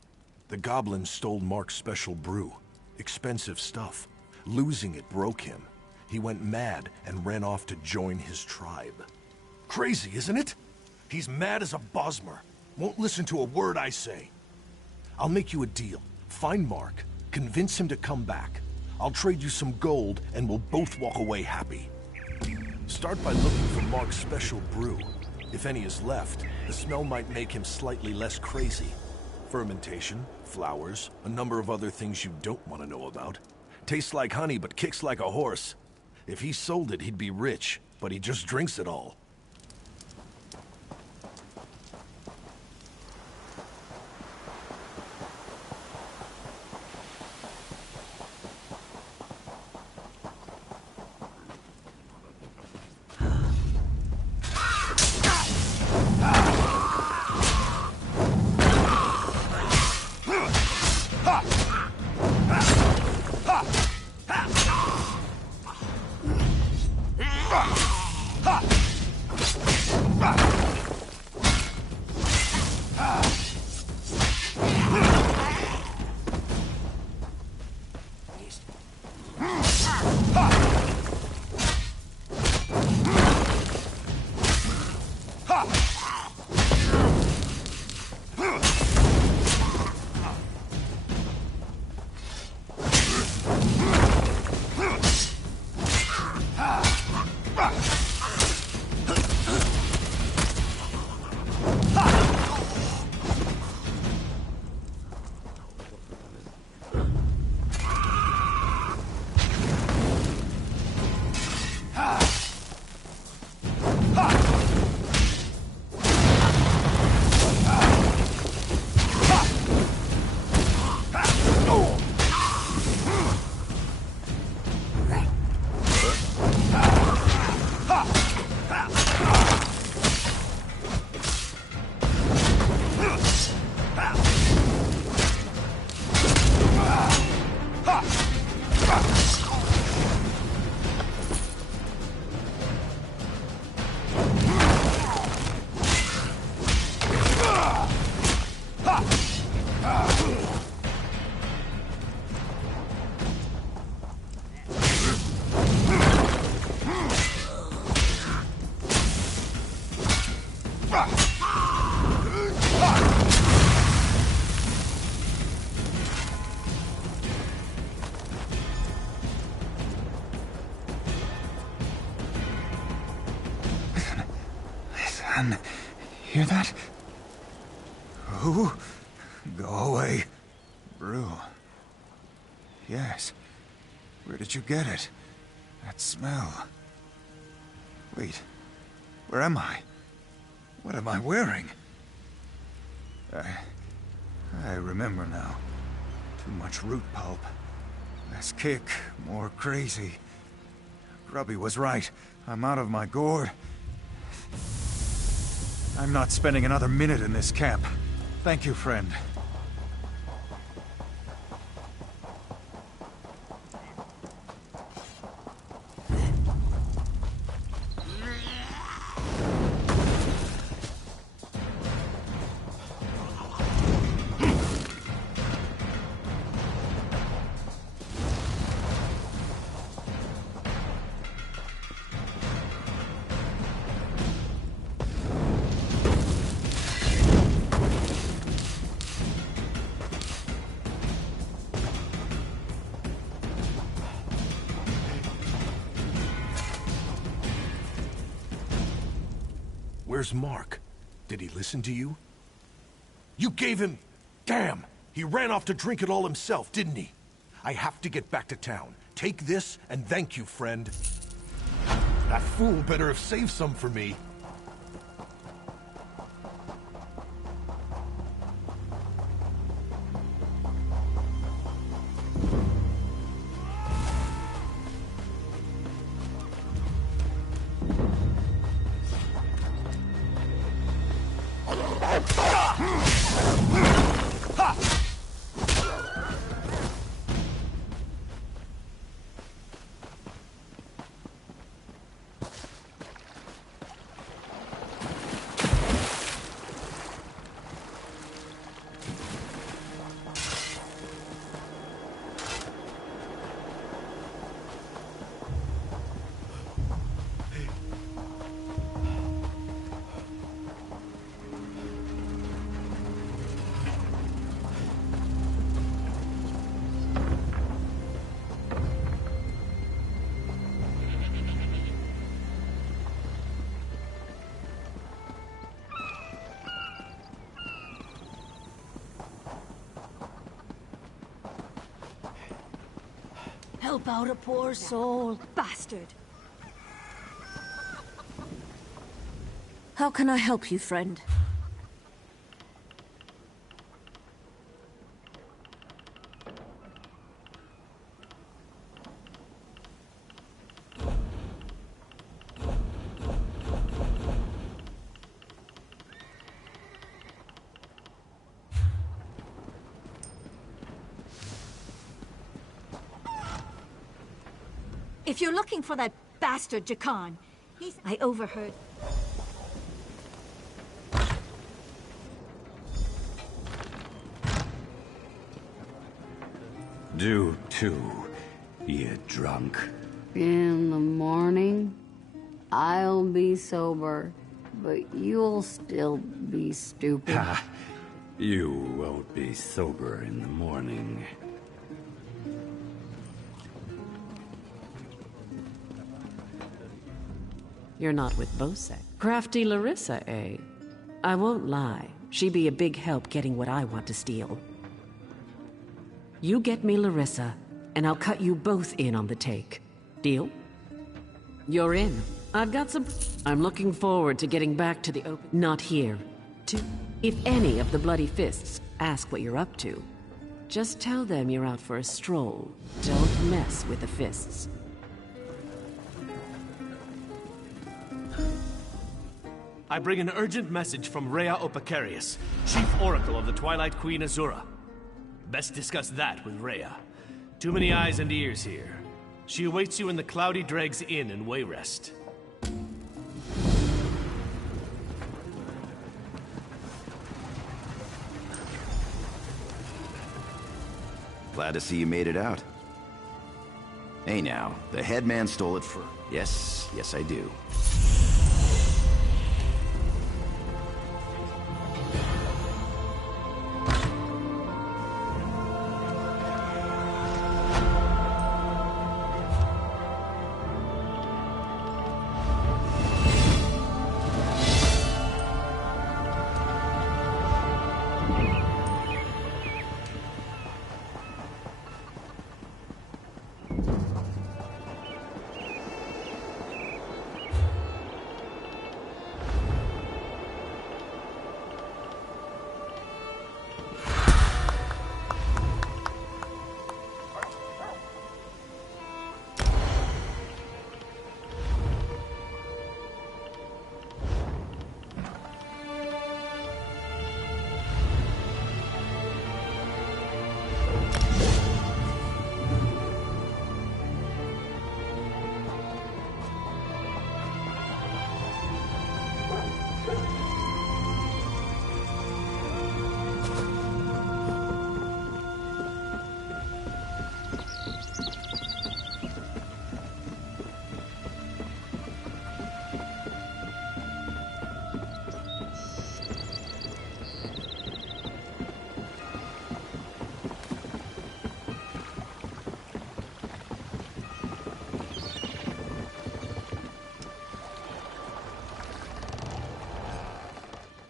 The goblins stole Mark's special brew. Expensive stuff. Losing it broke him. He went mad and ran off to join his tribe. Crazy, isn't it? He's mad as a Bosmer. Won't listen to a word I say. I'll make you a deal. Find Mark, convince him to come back. I'll trade you some gold, and we'll both walk away happy. Start by looking for Mark's special brew. If any is left, the smell might make him slightly less crazy. Fermentation, flowers, a number of other things you don't want to know about. Tastes like honey, but kicks like a horse. If he sold it, he'd be rich, but he just drinks it all. Hear that? Who? Go away. Brew. Yes. Where did you get it? That smell. Wait. Where am I? What am I wearing? I remember now. Too much root pulp. Less kick, more crazy. Grubby was right. I'm out of my gourd. I'm not spending another minute in this camp. Thank you, friend. Where's Mark? Did he listen to you? You gave him... Damn! He ran off to drink it all himself, didn't he? I have to get back to town. Take this, and thank you, friend. That fool better have saved some for me. help out a poor soul. Bastard. How can I help you, friend? If you're looking for that bastard Jakan, I overheard. Do too, you drunk. In the morning, I'll be sober, but you'll still be stupid. Ha! You won't be sober in the morning. You're not with Bosek. Crafty Larissa, eh? I won't lie. She'd be a big help getting what I want to steal. You get me Larissa, and I'll cut you both in on the take. Deal? You're in. I've got some... I'm looking forward to getting back to the open... Not here. If any of the Bloody Fists ask what you're up to, just tell them you're out for a stroll. Don't mess with the Fists. I bring an urgent message from Rhea Opacarius, Chief Oracle of the Twilight Queen Azura. Best discuss that with Rhea. Too many eyes and ears here. She awaits you in the Cloudy Dregs Inn in Wayrest. Glad to see you made it out. Hey now, the headman stole it for... Yes, I do.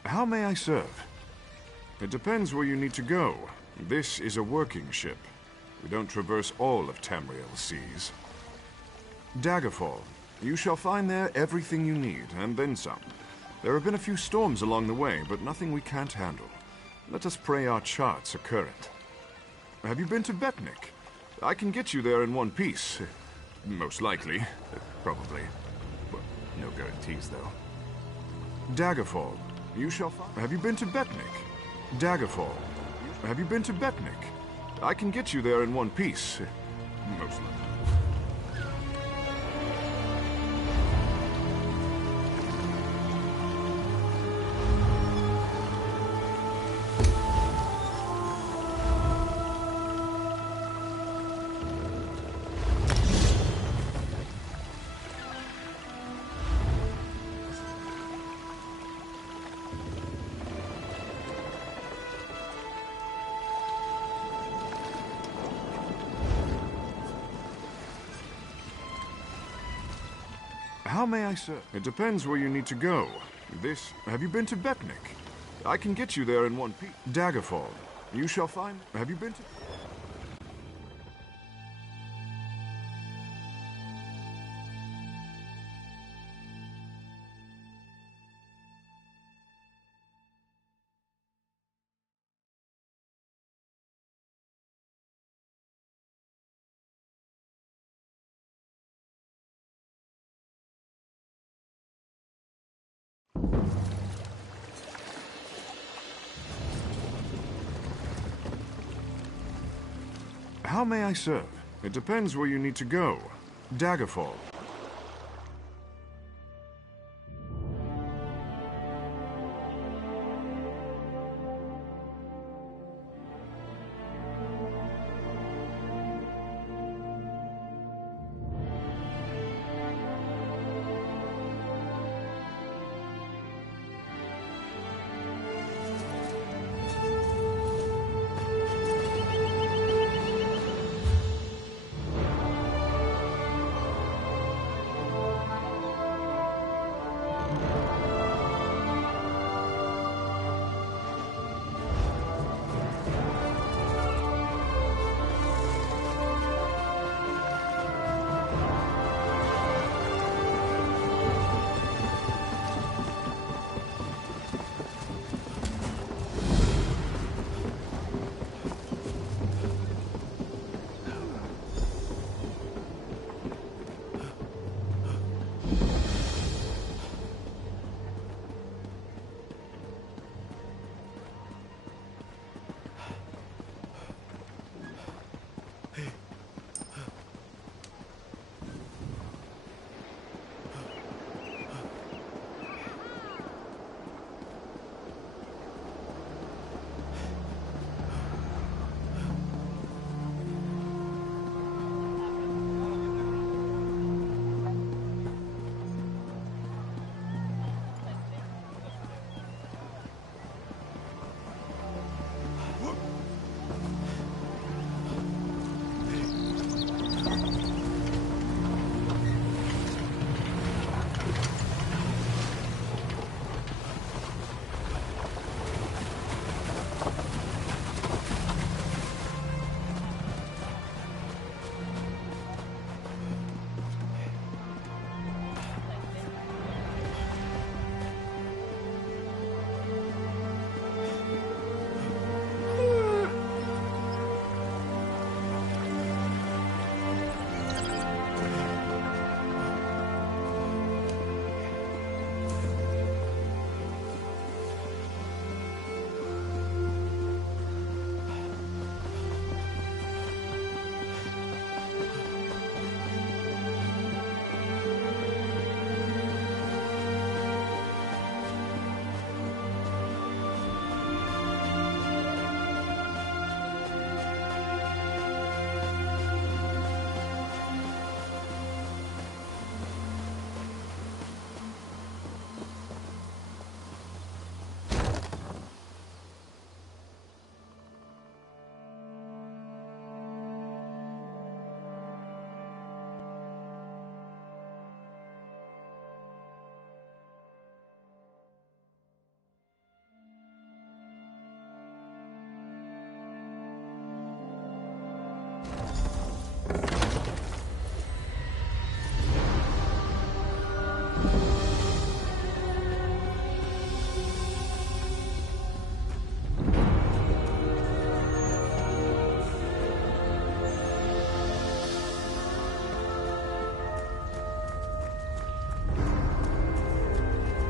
How may I serve? It depends where you need to go. This is a working ship. We don't traverse all of Tamriel's seas. Daggerfall. You shall find there everything you need, and then some. There have been a few storms along the way, but nothing we can't handle. Let us pray our charts are current. Have you been to Betnik? I can get you there in one piece. Most likely. Probably. Well, no guarantees, though. Daggerfall. You shall find... Have you been to Betnik? Daggerfall. Have you been to Betnik? I can get you there in one piece. Most likely. How may I serve? It depends where you need to go. This... Have you been to Betnik? I can get you there in one piece. Daggerfall. You shall find... Have you been to... How may I serve? It depends where you need to go. Daggerfall.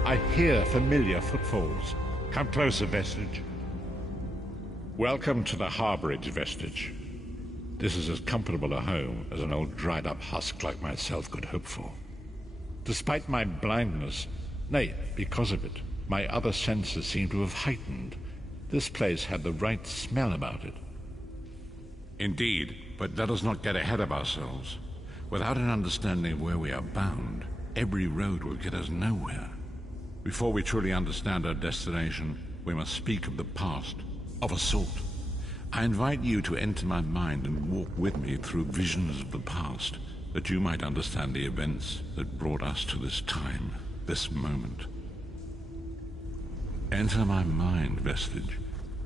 I hear familiar footfalls. Come closer, Vestige. Welcome to the Harborage, Vestige. This is as comfortable a home as an old dried-up husk like myself could hope for. Despite my blindness, nay, because of it, my other senses seem to have heightened. This place had the right smell about it. Indeed, but let us not get ahead of ourselves. Without an understanding of where we are bound, every road will get us nowhere. Before we truly understand our destination, we must speak of the past, of a sort. I invite you to enter my mind and walk with me through visions of the past, that you might understand the events that brought us to this time, this moment. Enter my mind, Vestige,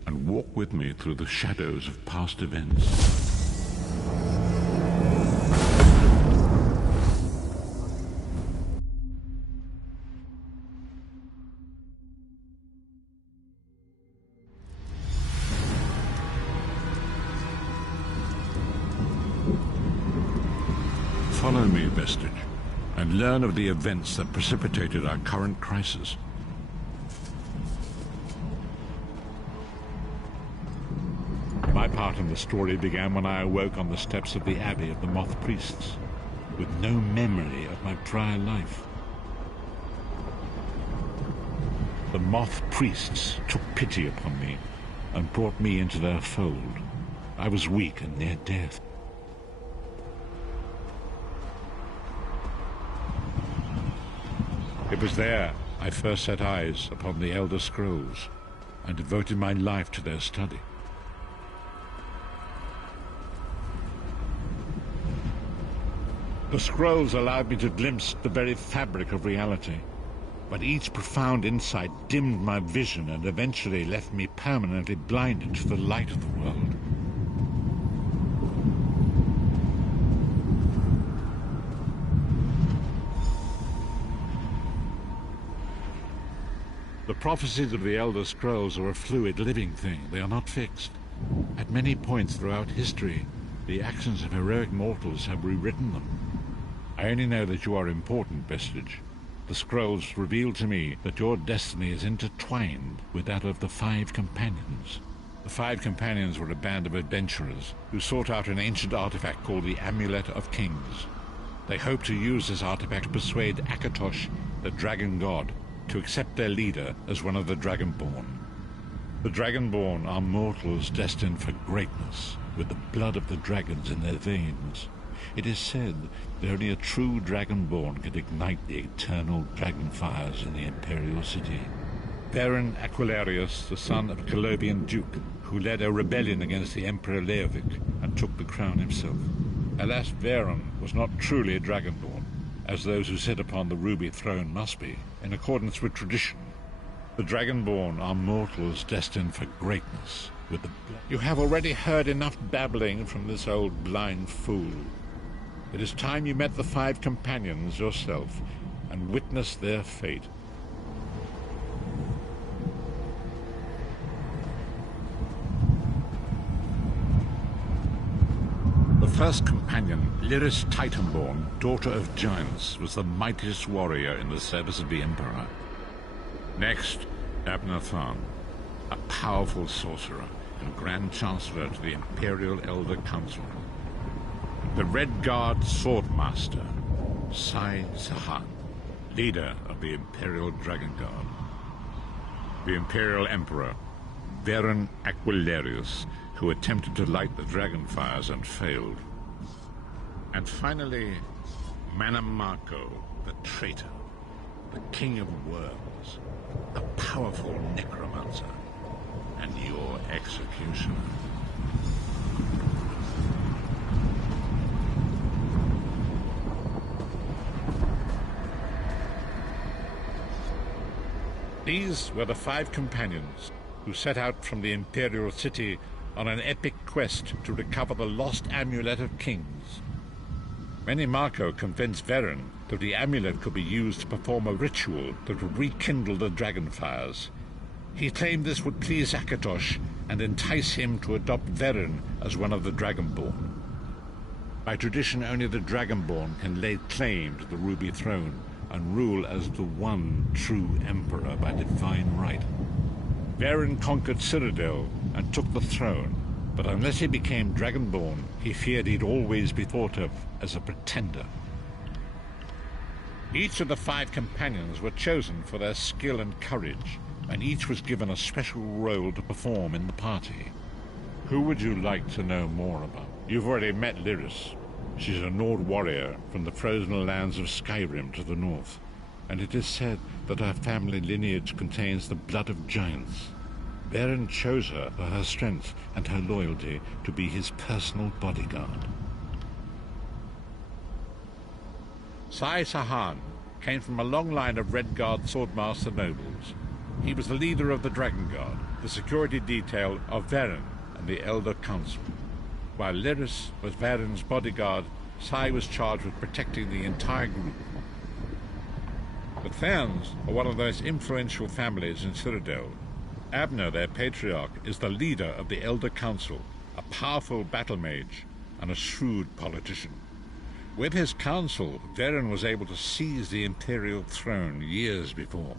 and walk with me through the shadows of past events. Follow me, Vestige, and learn of the events that precipitated our current crisis. My part in the story began when I awoke on the steps of the Abbey of the Moth Priests, with no memory of my prior life. The Moth Priests took pity upon me and brought me into their fold. I was weak and near death. It was there I first set eyes upon the Elder Scrolls and devoted my life to their study. The scrolls allowed me to glimpse the very fabric of reality, but each profound insight dimmed my vision and eventually left me permanently blinded to the light of the world. The prophecies of the Elder Scrolls are a fluid, living thing. They are not fixed. At many points throughout history, the actions of heroic mortals have rewritten them. I only know that you are important, Vestige. The scrolls reveal to me that your destiny is intertwined with that of the Five Companions. The Five Companions were a band of adventurers who sought out an ancient artifact called the Amulet of Kings. They hoped to use this artifact to persuade Akatosh, the dragon god, to accept their leader as one of the Dragonborn. The Dragonborn are mortals destined for greatness, with the blood of the dragons in their veins. It is said that only a true Dragonborn could ignite the eternal dragon fires in the Imperial City. Varen Aquilarius, the son of a Colovian duke, who led a rebellion against the Emperor Leovic and took the crown himself. Alas, Varen was not truly a Dragonborn, as those who sit upon the ruby throne must be, in accordance with tradition. The Dragonborn are mortals destined for greatness. With the You have already heard enough babbling from this old blind fool. It is time you met the Five Companions yourself and witnessed their fate. The first companion, Lyris Titanborn, daughter of giants, was the mightiest warrior in the service of the Emperor. Next, Abner Tharn, a powerful sorcerer and Grand Chancellor to the Imperial Elder Council. The Red Guard Swordmaster, Sai Sahan, leader of the Imperial Dragon Guard. The Imperial Emperor, Varen Aquilarius, who attempted to light the dragon fires and failed. And finally, Manamako, the traitor, the King of Worms, a powerful necromancer, and your executioner. These were the Five Companions who set out from the Imperial City on an epic quest to recover the lost Amulet of Kings. Manamako convinced Varen that the amulet could be used to perform a ritual that would rekindle the dragon fires. He claimed this would please Akatosh and entice him to adopt Varen as one of the Dragonborn. By tradition, only the Dragonborn can lay claim to the Ruby Throne and rule as the one true Emperor by divine right. Varen conquered Cyrodiil and took the throne, but unless he became Dragonborn, he feared he'd always be thought of as a pretender. Each of the Five Companions were chosen for their skill and courage, and each was given a special role to perform in the party. Who would you like to know more about? You've already met Lyris. She's a Nord warrior from the frozen lands of Skyrim to the north, and it is said that her family lineage contains the blood of giants. Varen chose her for her strength and her loyalty to be his personal bodyguard. Sai Sahan came from a long line of Red Guard Swordmaster nobles. He was the leader of the Dragon Guard, the security detail of Varen and the Elder Council. While Lyris was Varen's bodyguard, Sai was charged with protecting the entire group. The Therns are one of the most influential families in Cyrodiil. Abner, their patriarch, is the leader of the Elder Council, a powerful battle mage and a shrewd politician. With his council, Varen was able to seize the Imperial throne years before.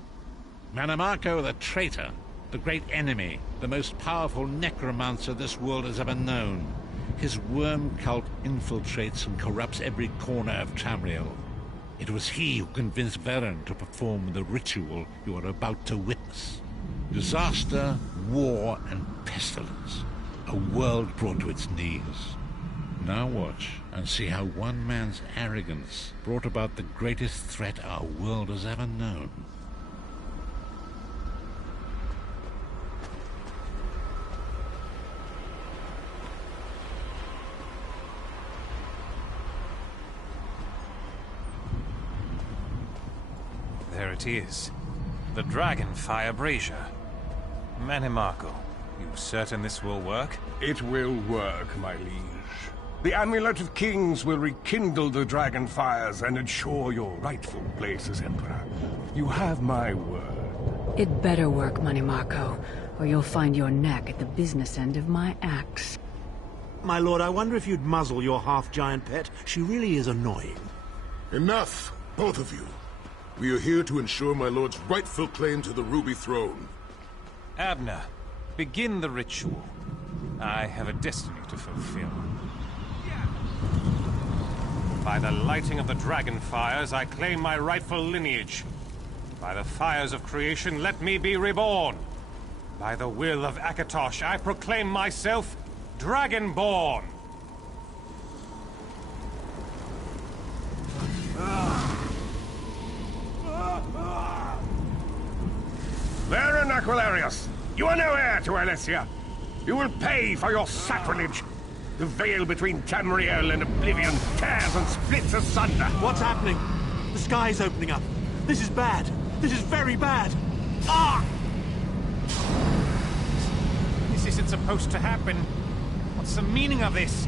Manamako, the traitor, the great enemy, the most powerful necromancer this world has ever known. His worm cult infiltrates and corrupts every corner of Tamriel. It was he who convinced Varen to perform the ritual you are about to witness. Disaster, war, and pestilence. A world brought to its knees. Now watch and see how one man's arrogance brought about the greatest threat our world has ever known. There it is. The Dragonfire Brazier. Manimarco, you certain this will work? It will work, my liege. The Amulet of Kings will rekindle the dragon fires and ensure your rightful place as Emperor. You have my word. It better work, Manimarco, or you'll find your neck at the business end of my axe. My lord, I wonder if you'd muzzle your half-giant pet. She really is annoying. Enough, both of you. We are here to ensure my lord's rightful claim to the Ruby Throne. Abner, begin the ritual. I have a destiny to fulfill. By the lighting of the dragon fires, I claim my rightful lineage. By the fires of creation, let me be reborn. By the will of Akatosh, I proclaim myself Dragonborn. Varen Aquilarius, you are no heir to Alessia. You will pay for your sacrilege. The veil between Tamriel and Oblivion tears and splits asunder. What's happening? The sky's opening up. This is bad. This is very bad. Ah! This isn't supposed to happen. What's the meaning of this?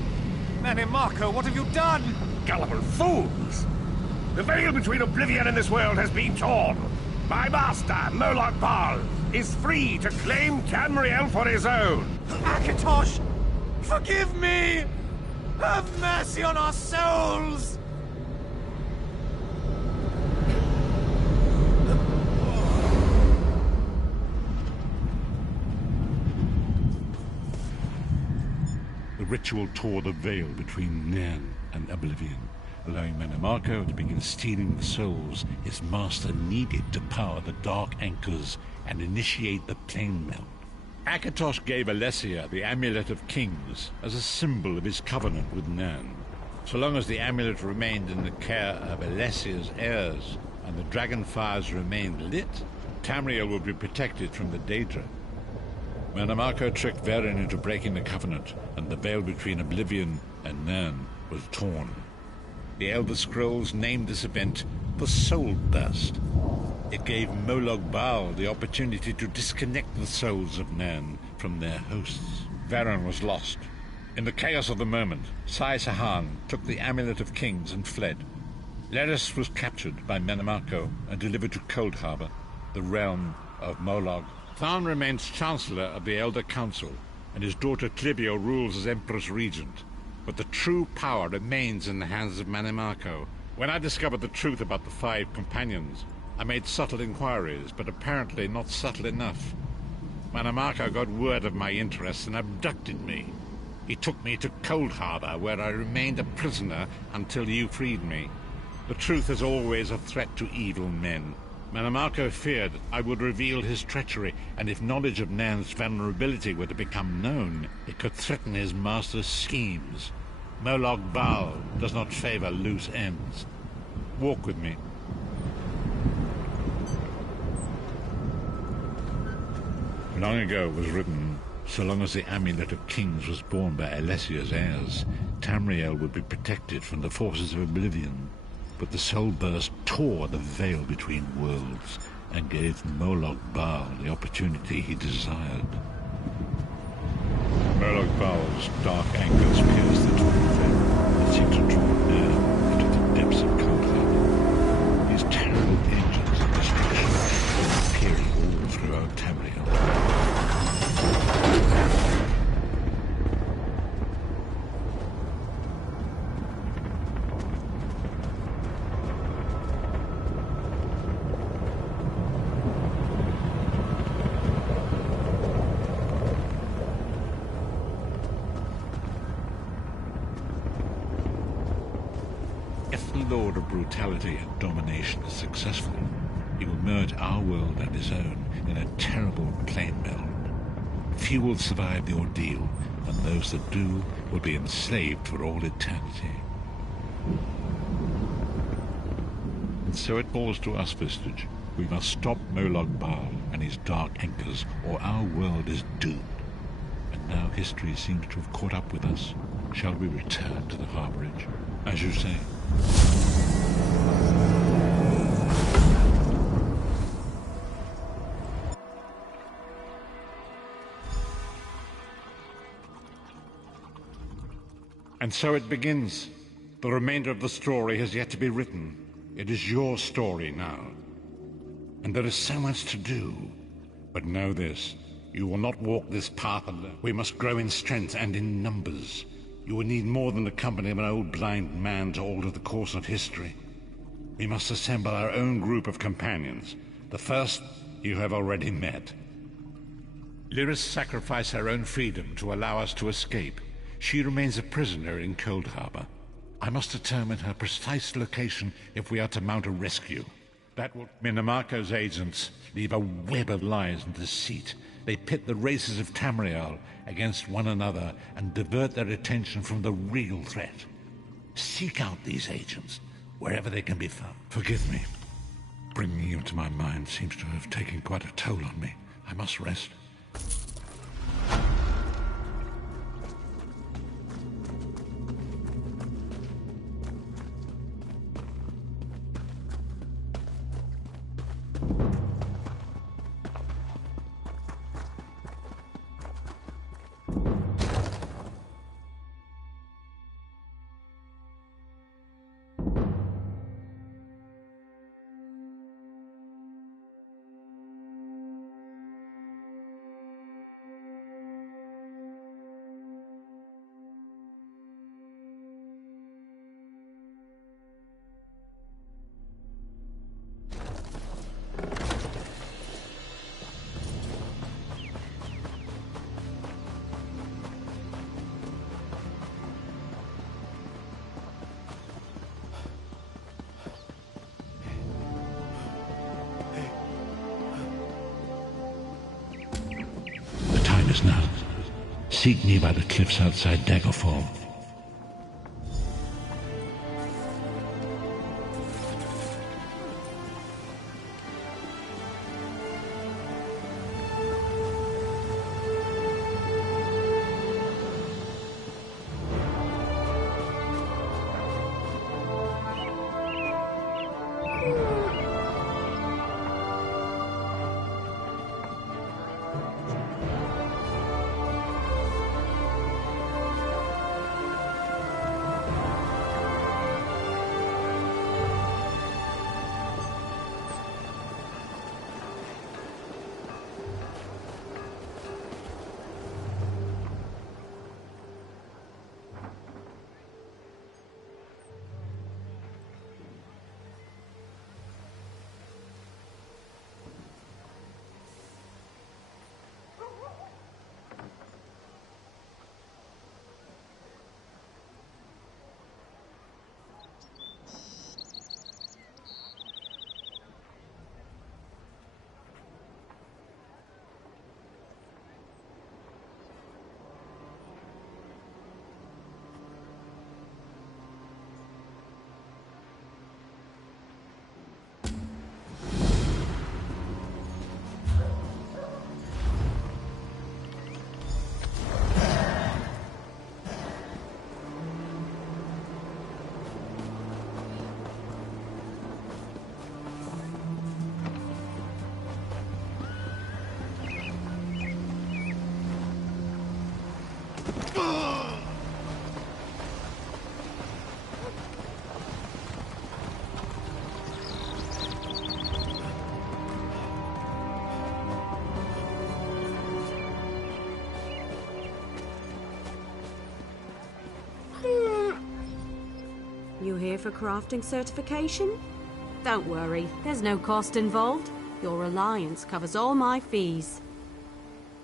Manimarco, what have you done? Gullible fools! The veil between Oblivion and this world has been torn. My master, Moloch Bal, is free to claim Tamriel for his own. Akatosh! Forgive me! Have mercy on our souls! The ritual tore the veil between Nan and Oblivion, allowing Manimarco to begin stealing the souls his master needed to power the Dark Anchors and initiate the plane melt. Akatosh gave Alessia the Amulet of Kings as a symbol of his covenant with Nan. So long as the amulet remained in the care of Alessia's heirs and the dragon fires remained lit, Tamriel would be protected from the Daedra. Manimarco tricked Varen into breaking the covenant, and the veil between Oblivion and Nan was torn. The Elder Scrolls named this event the Soul Burst. It gave Moloch Baal the opportunity to disconnect the souls of Nan from their hosts. Varen was lost. In the chaos of the moment, Sai Sahan took the Amulet of Kings and fled. Leris was captured by Manimarco and delivered to Cold Harbor, the realm of Moloch. Tharn remains Chancellor of the Elder Council, and his daughter Clivio rules as Empress Regent. But the true power remains in the hands of Manimarco. When I discovered the truth about the 5 companions, I made subtle inquiries, but apparently not subtle enough. Manimarco got word of my interests and abducted me. He took me to Cold Harbor, where I remained a prisoner until you freed me. The truth is always a threat to evil men. Manimarco feared I would reveal his treachery, and if knowledge of Nan's vulnerability were to become known, it could threaten his master's schemes. Moloch Baal does not favor loose ends. Walk with me. Long ago it was written, so long as the Amulet of Kings was borne by Alessia's heirs, Tamriel would be protected from the forces of Oblivion. But the Soul Burst tore the veil between worlds and gave Moloch Baal the opportunity he desired. Moloch Baal's dark anchors pierced the torn veil and seemed to draw Nan into the depths of Cold Harbor. These terrible engines of destruction were appearing all throughout Tamriel. lord of brutality and domination is successful, he will merge our world and his own in a terrible plain meld. Few will survive the ordeal, and those that do will be enslaved for all eternity. And so it falls to us, Vestige. We must stop Molag Bal and his dark anchors, or our world is doomed. And now history seems to have caught up with us. Shall we return to the harborage? As you say. And so it begins. The remainder of the story has yet to be written. It is your story now. And there is so much to do. But know this, you will not walk this path alone. We must grow in strength and in numbers. You will need more than the company of an old blind man to alter the course of history. We must assemble our own group of companions. The first you have already met. Lyris sacrificed her own freedom to allow us to escape. She remains a prisoner in Cold Harbor. I must determine her precise location if we are to mount a rescue. That will... Minamarco's agents leave a web of lies and deceit. They pit the races of Tamriel against one another and divert their attention from the real threat. Seek out these agents, wherever they can be found. Forgive me. Bringing you to my mind seems to have taken quite a toll on me. I must rest. Now. Seek me by the cliffs outside Daggerfall. You here for crafting certification? Don't worry, there's no cost involved. Your alliance covers all my fees.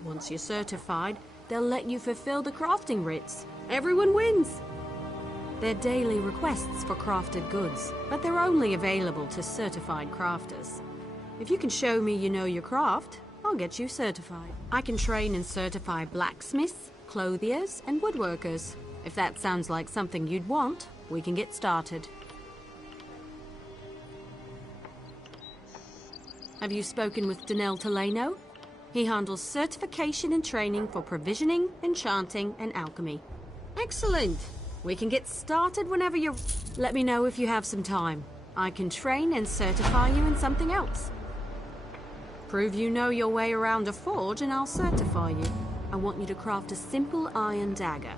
Once you're certified, they'll let you fulfill the crafting writs. Everyone wins. They're daily requests for crafted goods, but they're only available to certified crafters. If you can show me you know your craft, I'll get you certified. I can train and certify blacksmiths, clothiers, and woodworkers. If that sounds like something you'd want, we can get started. Have you spoken with Danel Teleno? He handles certification and training for provisioning, enchanting, and alchemy. Excellent! We can get started whenever you're... Let me know if you have some time. I can train and certify you in something else. Prove you know your way around a forge and I'll certify you. I want you to craft a simple iron dagger.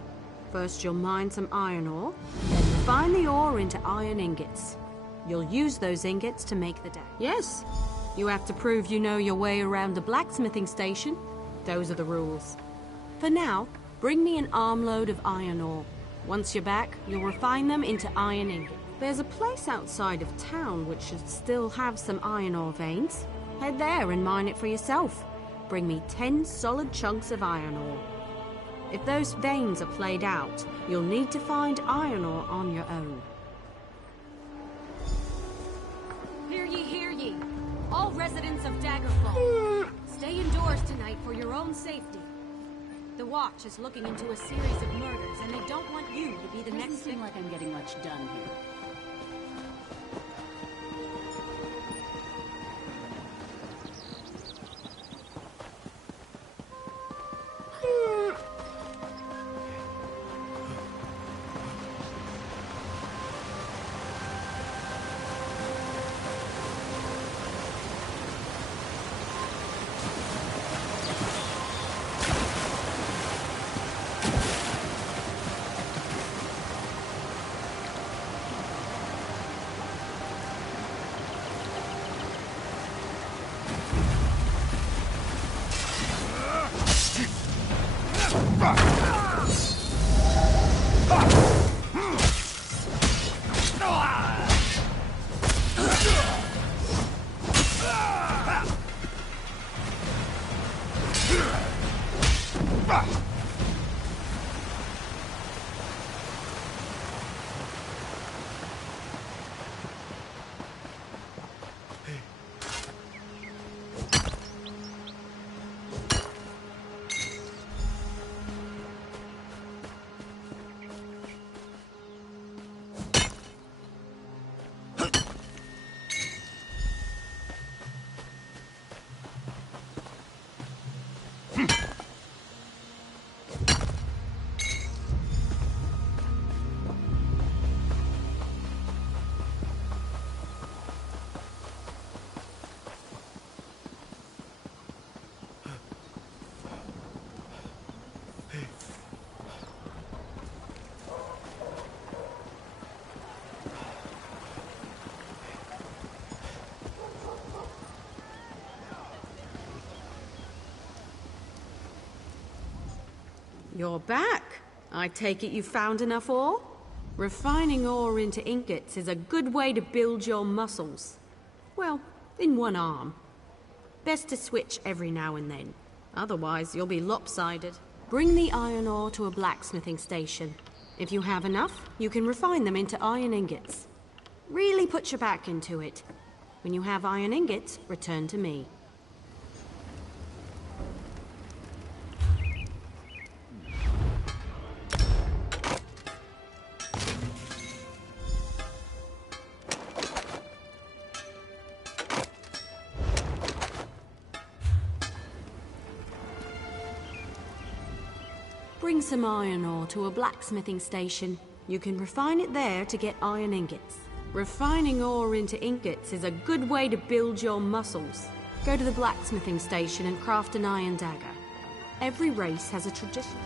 First you'll mine some iron ore, then refine the ore into iron ingots. You'll use those ingots to make the dagger. Yes, you have to prove you know your way around a blacksmithing station. Those are the rules. For now, bring me an armload of iron ore. Once you're back, you'll refine them into iron ingots. There's a place outside of town which should still have some iron ore veins. Head there and mine it for yourself. Bring me 10 solid chunks of iron ore. If those veins are played out, you'll need to find iron ore on your own. Hear ye, hear ye. All residents of Daggerfall, stay indoors tonight for your own safety. The Watch is looking into a series of murders, and they don't want you to be the next victim. Doesn't seem like I'm getting much done here. You're back. I take it you found enough ore? Refining ore into ingots is a good way to build your muscles. Well, in one arm. Best to switch every now and then. Otherwise, you'll be lopsided. Bring the iron ore to a blacksmithing station. If you have enough, you can refine them into iron ingots. Really put your back into it. When you have iron ingots, return to me. Bring some iron ore to a blacksmithing station. You can refine it there to get iron ingots. Refining ore into ingots is a good way to build your muscles. Go to the blacksmithing station and craft an iron dagger. Every race has a tradition.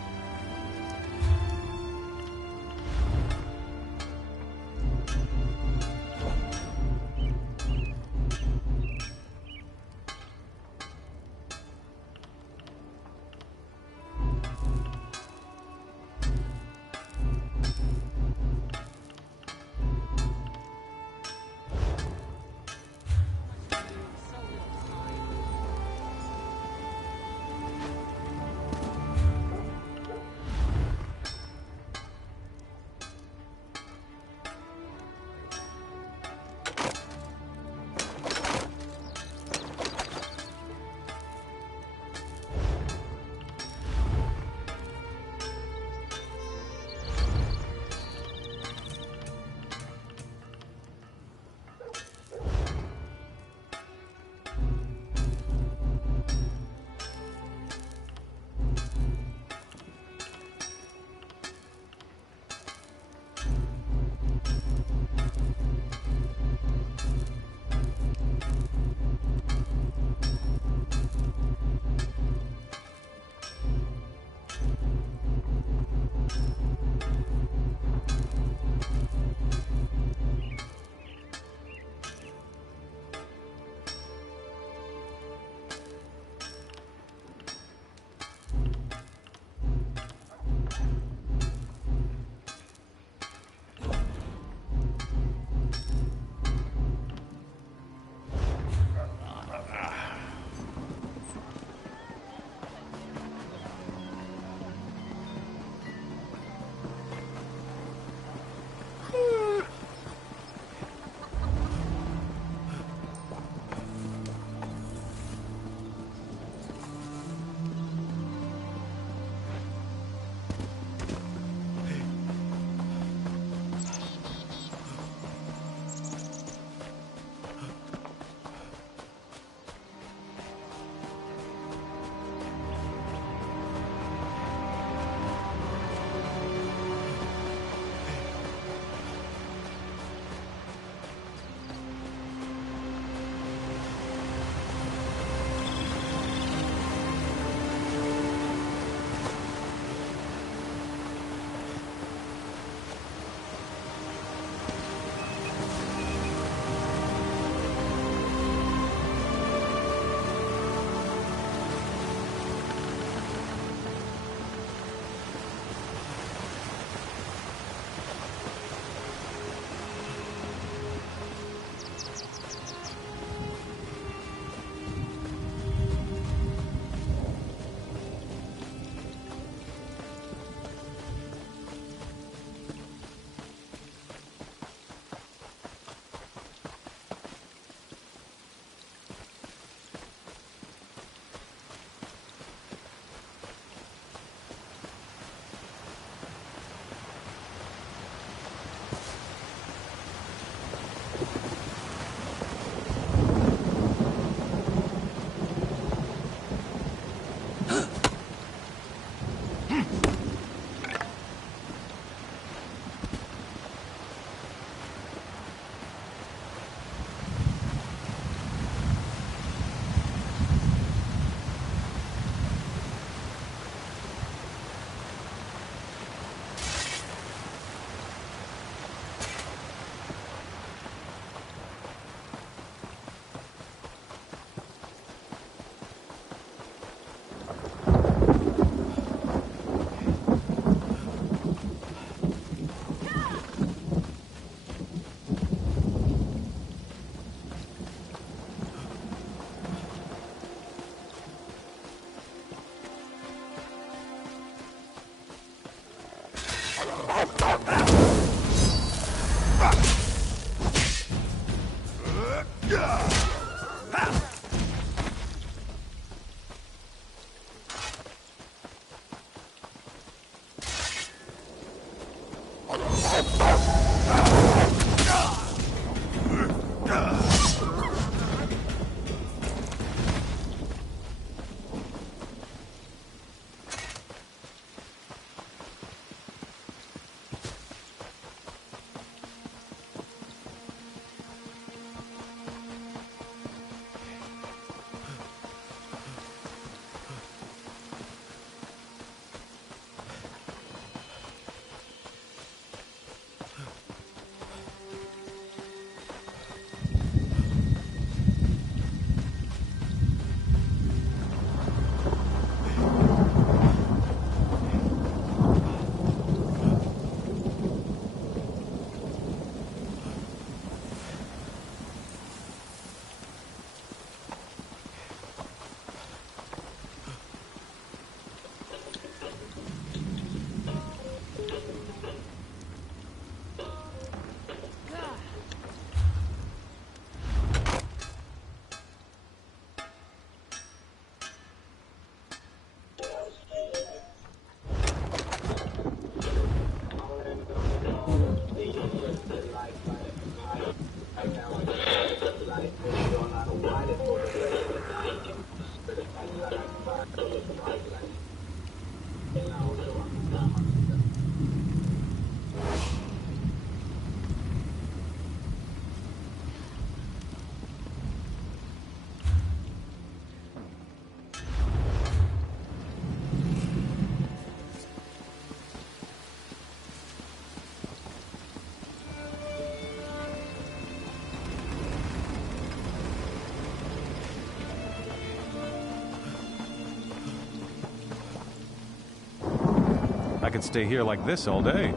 I could stay here like this all day.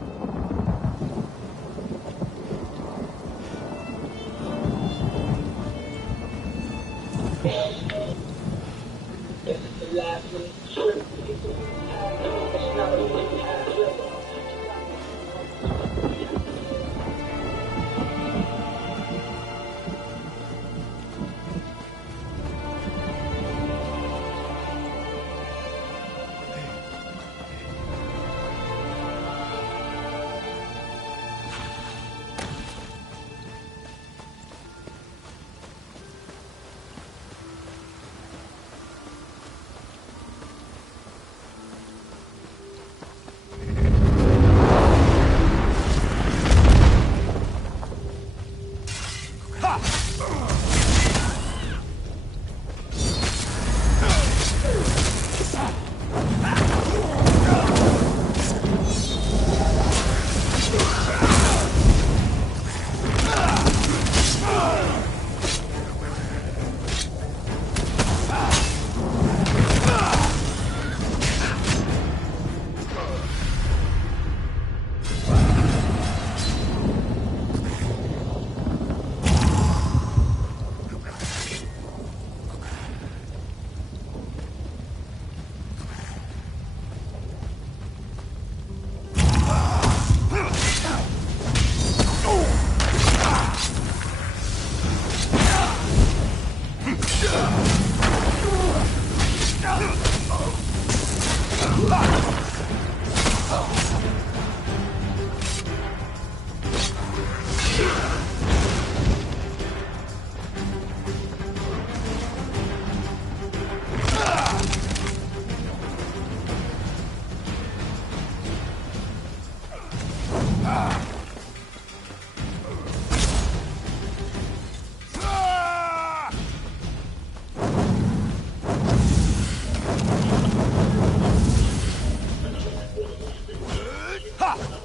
Ha!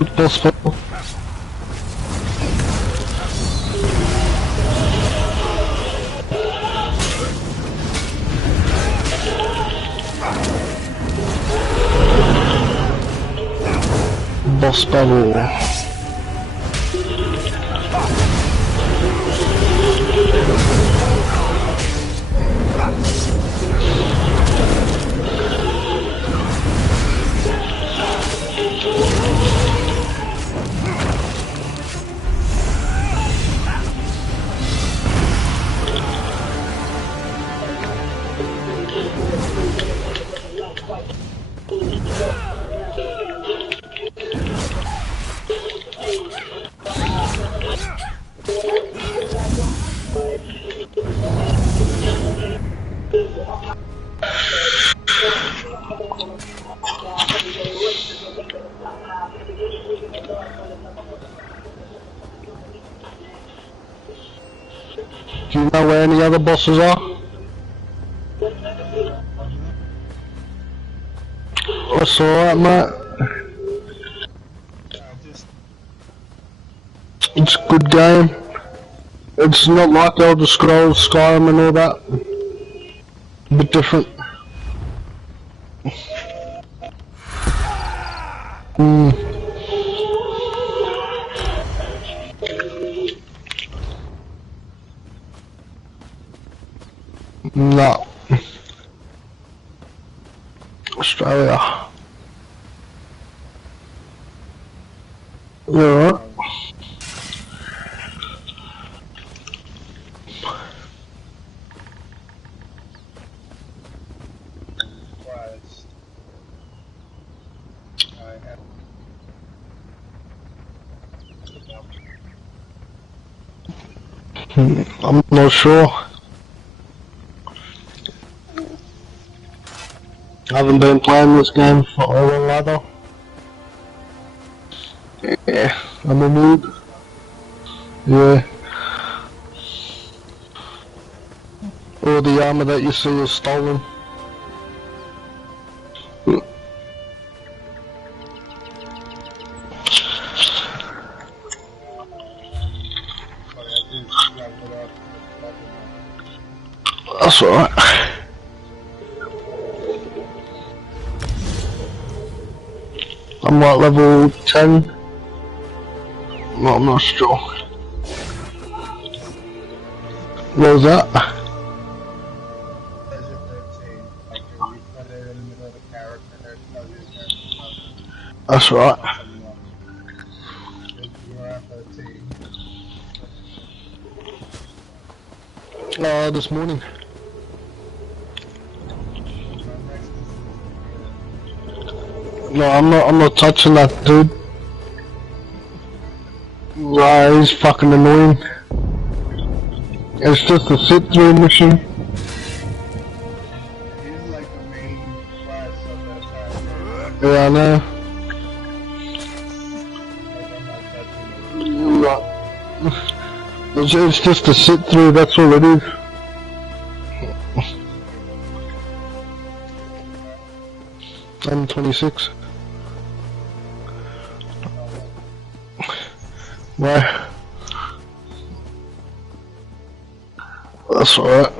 Possible. Boss battle. Do you know where any other bosses are? That's alright, mate. It's a good game. It's not like Elder Scrolls, Skyrim and all that. A bit different. No. Australia. You alright? I'm not sure. I haven't been playing this game for a while either. Yeah, I'm a noob. Yeah. All the armor that you see is stolen. That's alright. I'm like level 10. No, I'm not sure. What was that? That's right. This morning. No, I'm not touching that dude. He's fucking annoying. It's just a sit-through mission. Yeah, I know. It's just a sit-through, that's all it is. I'm 26. Why? That's alright.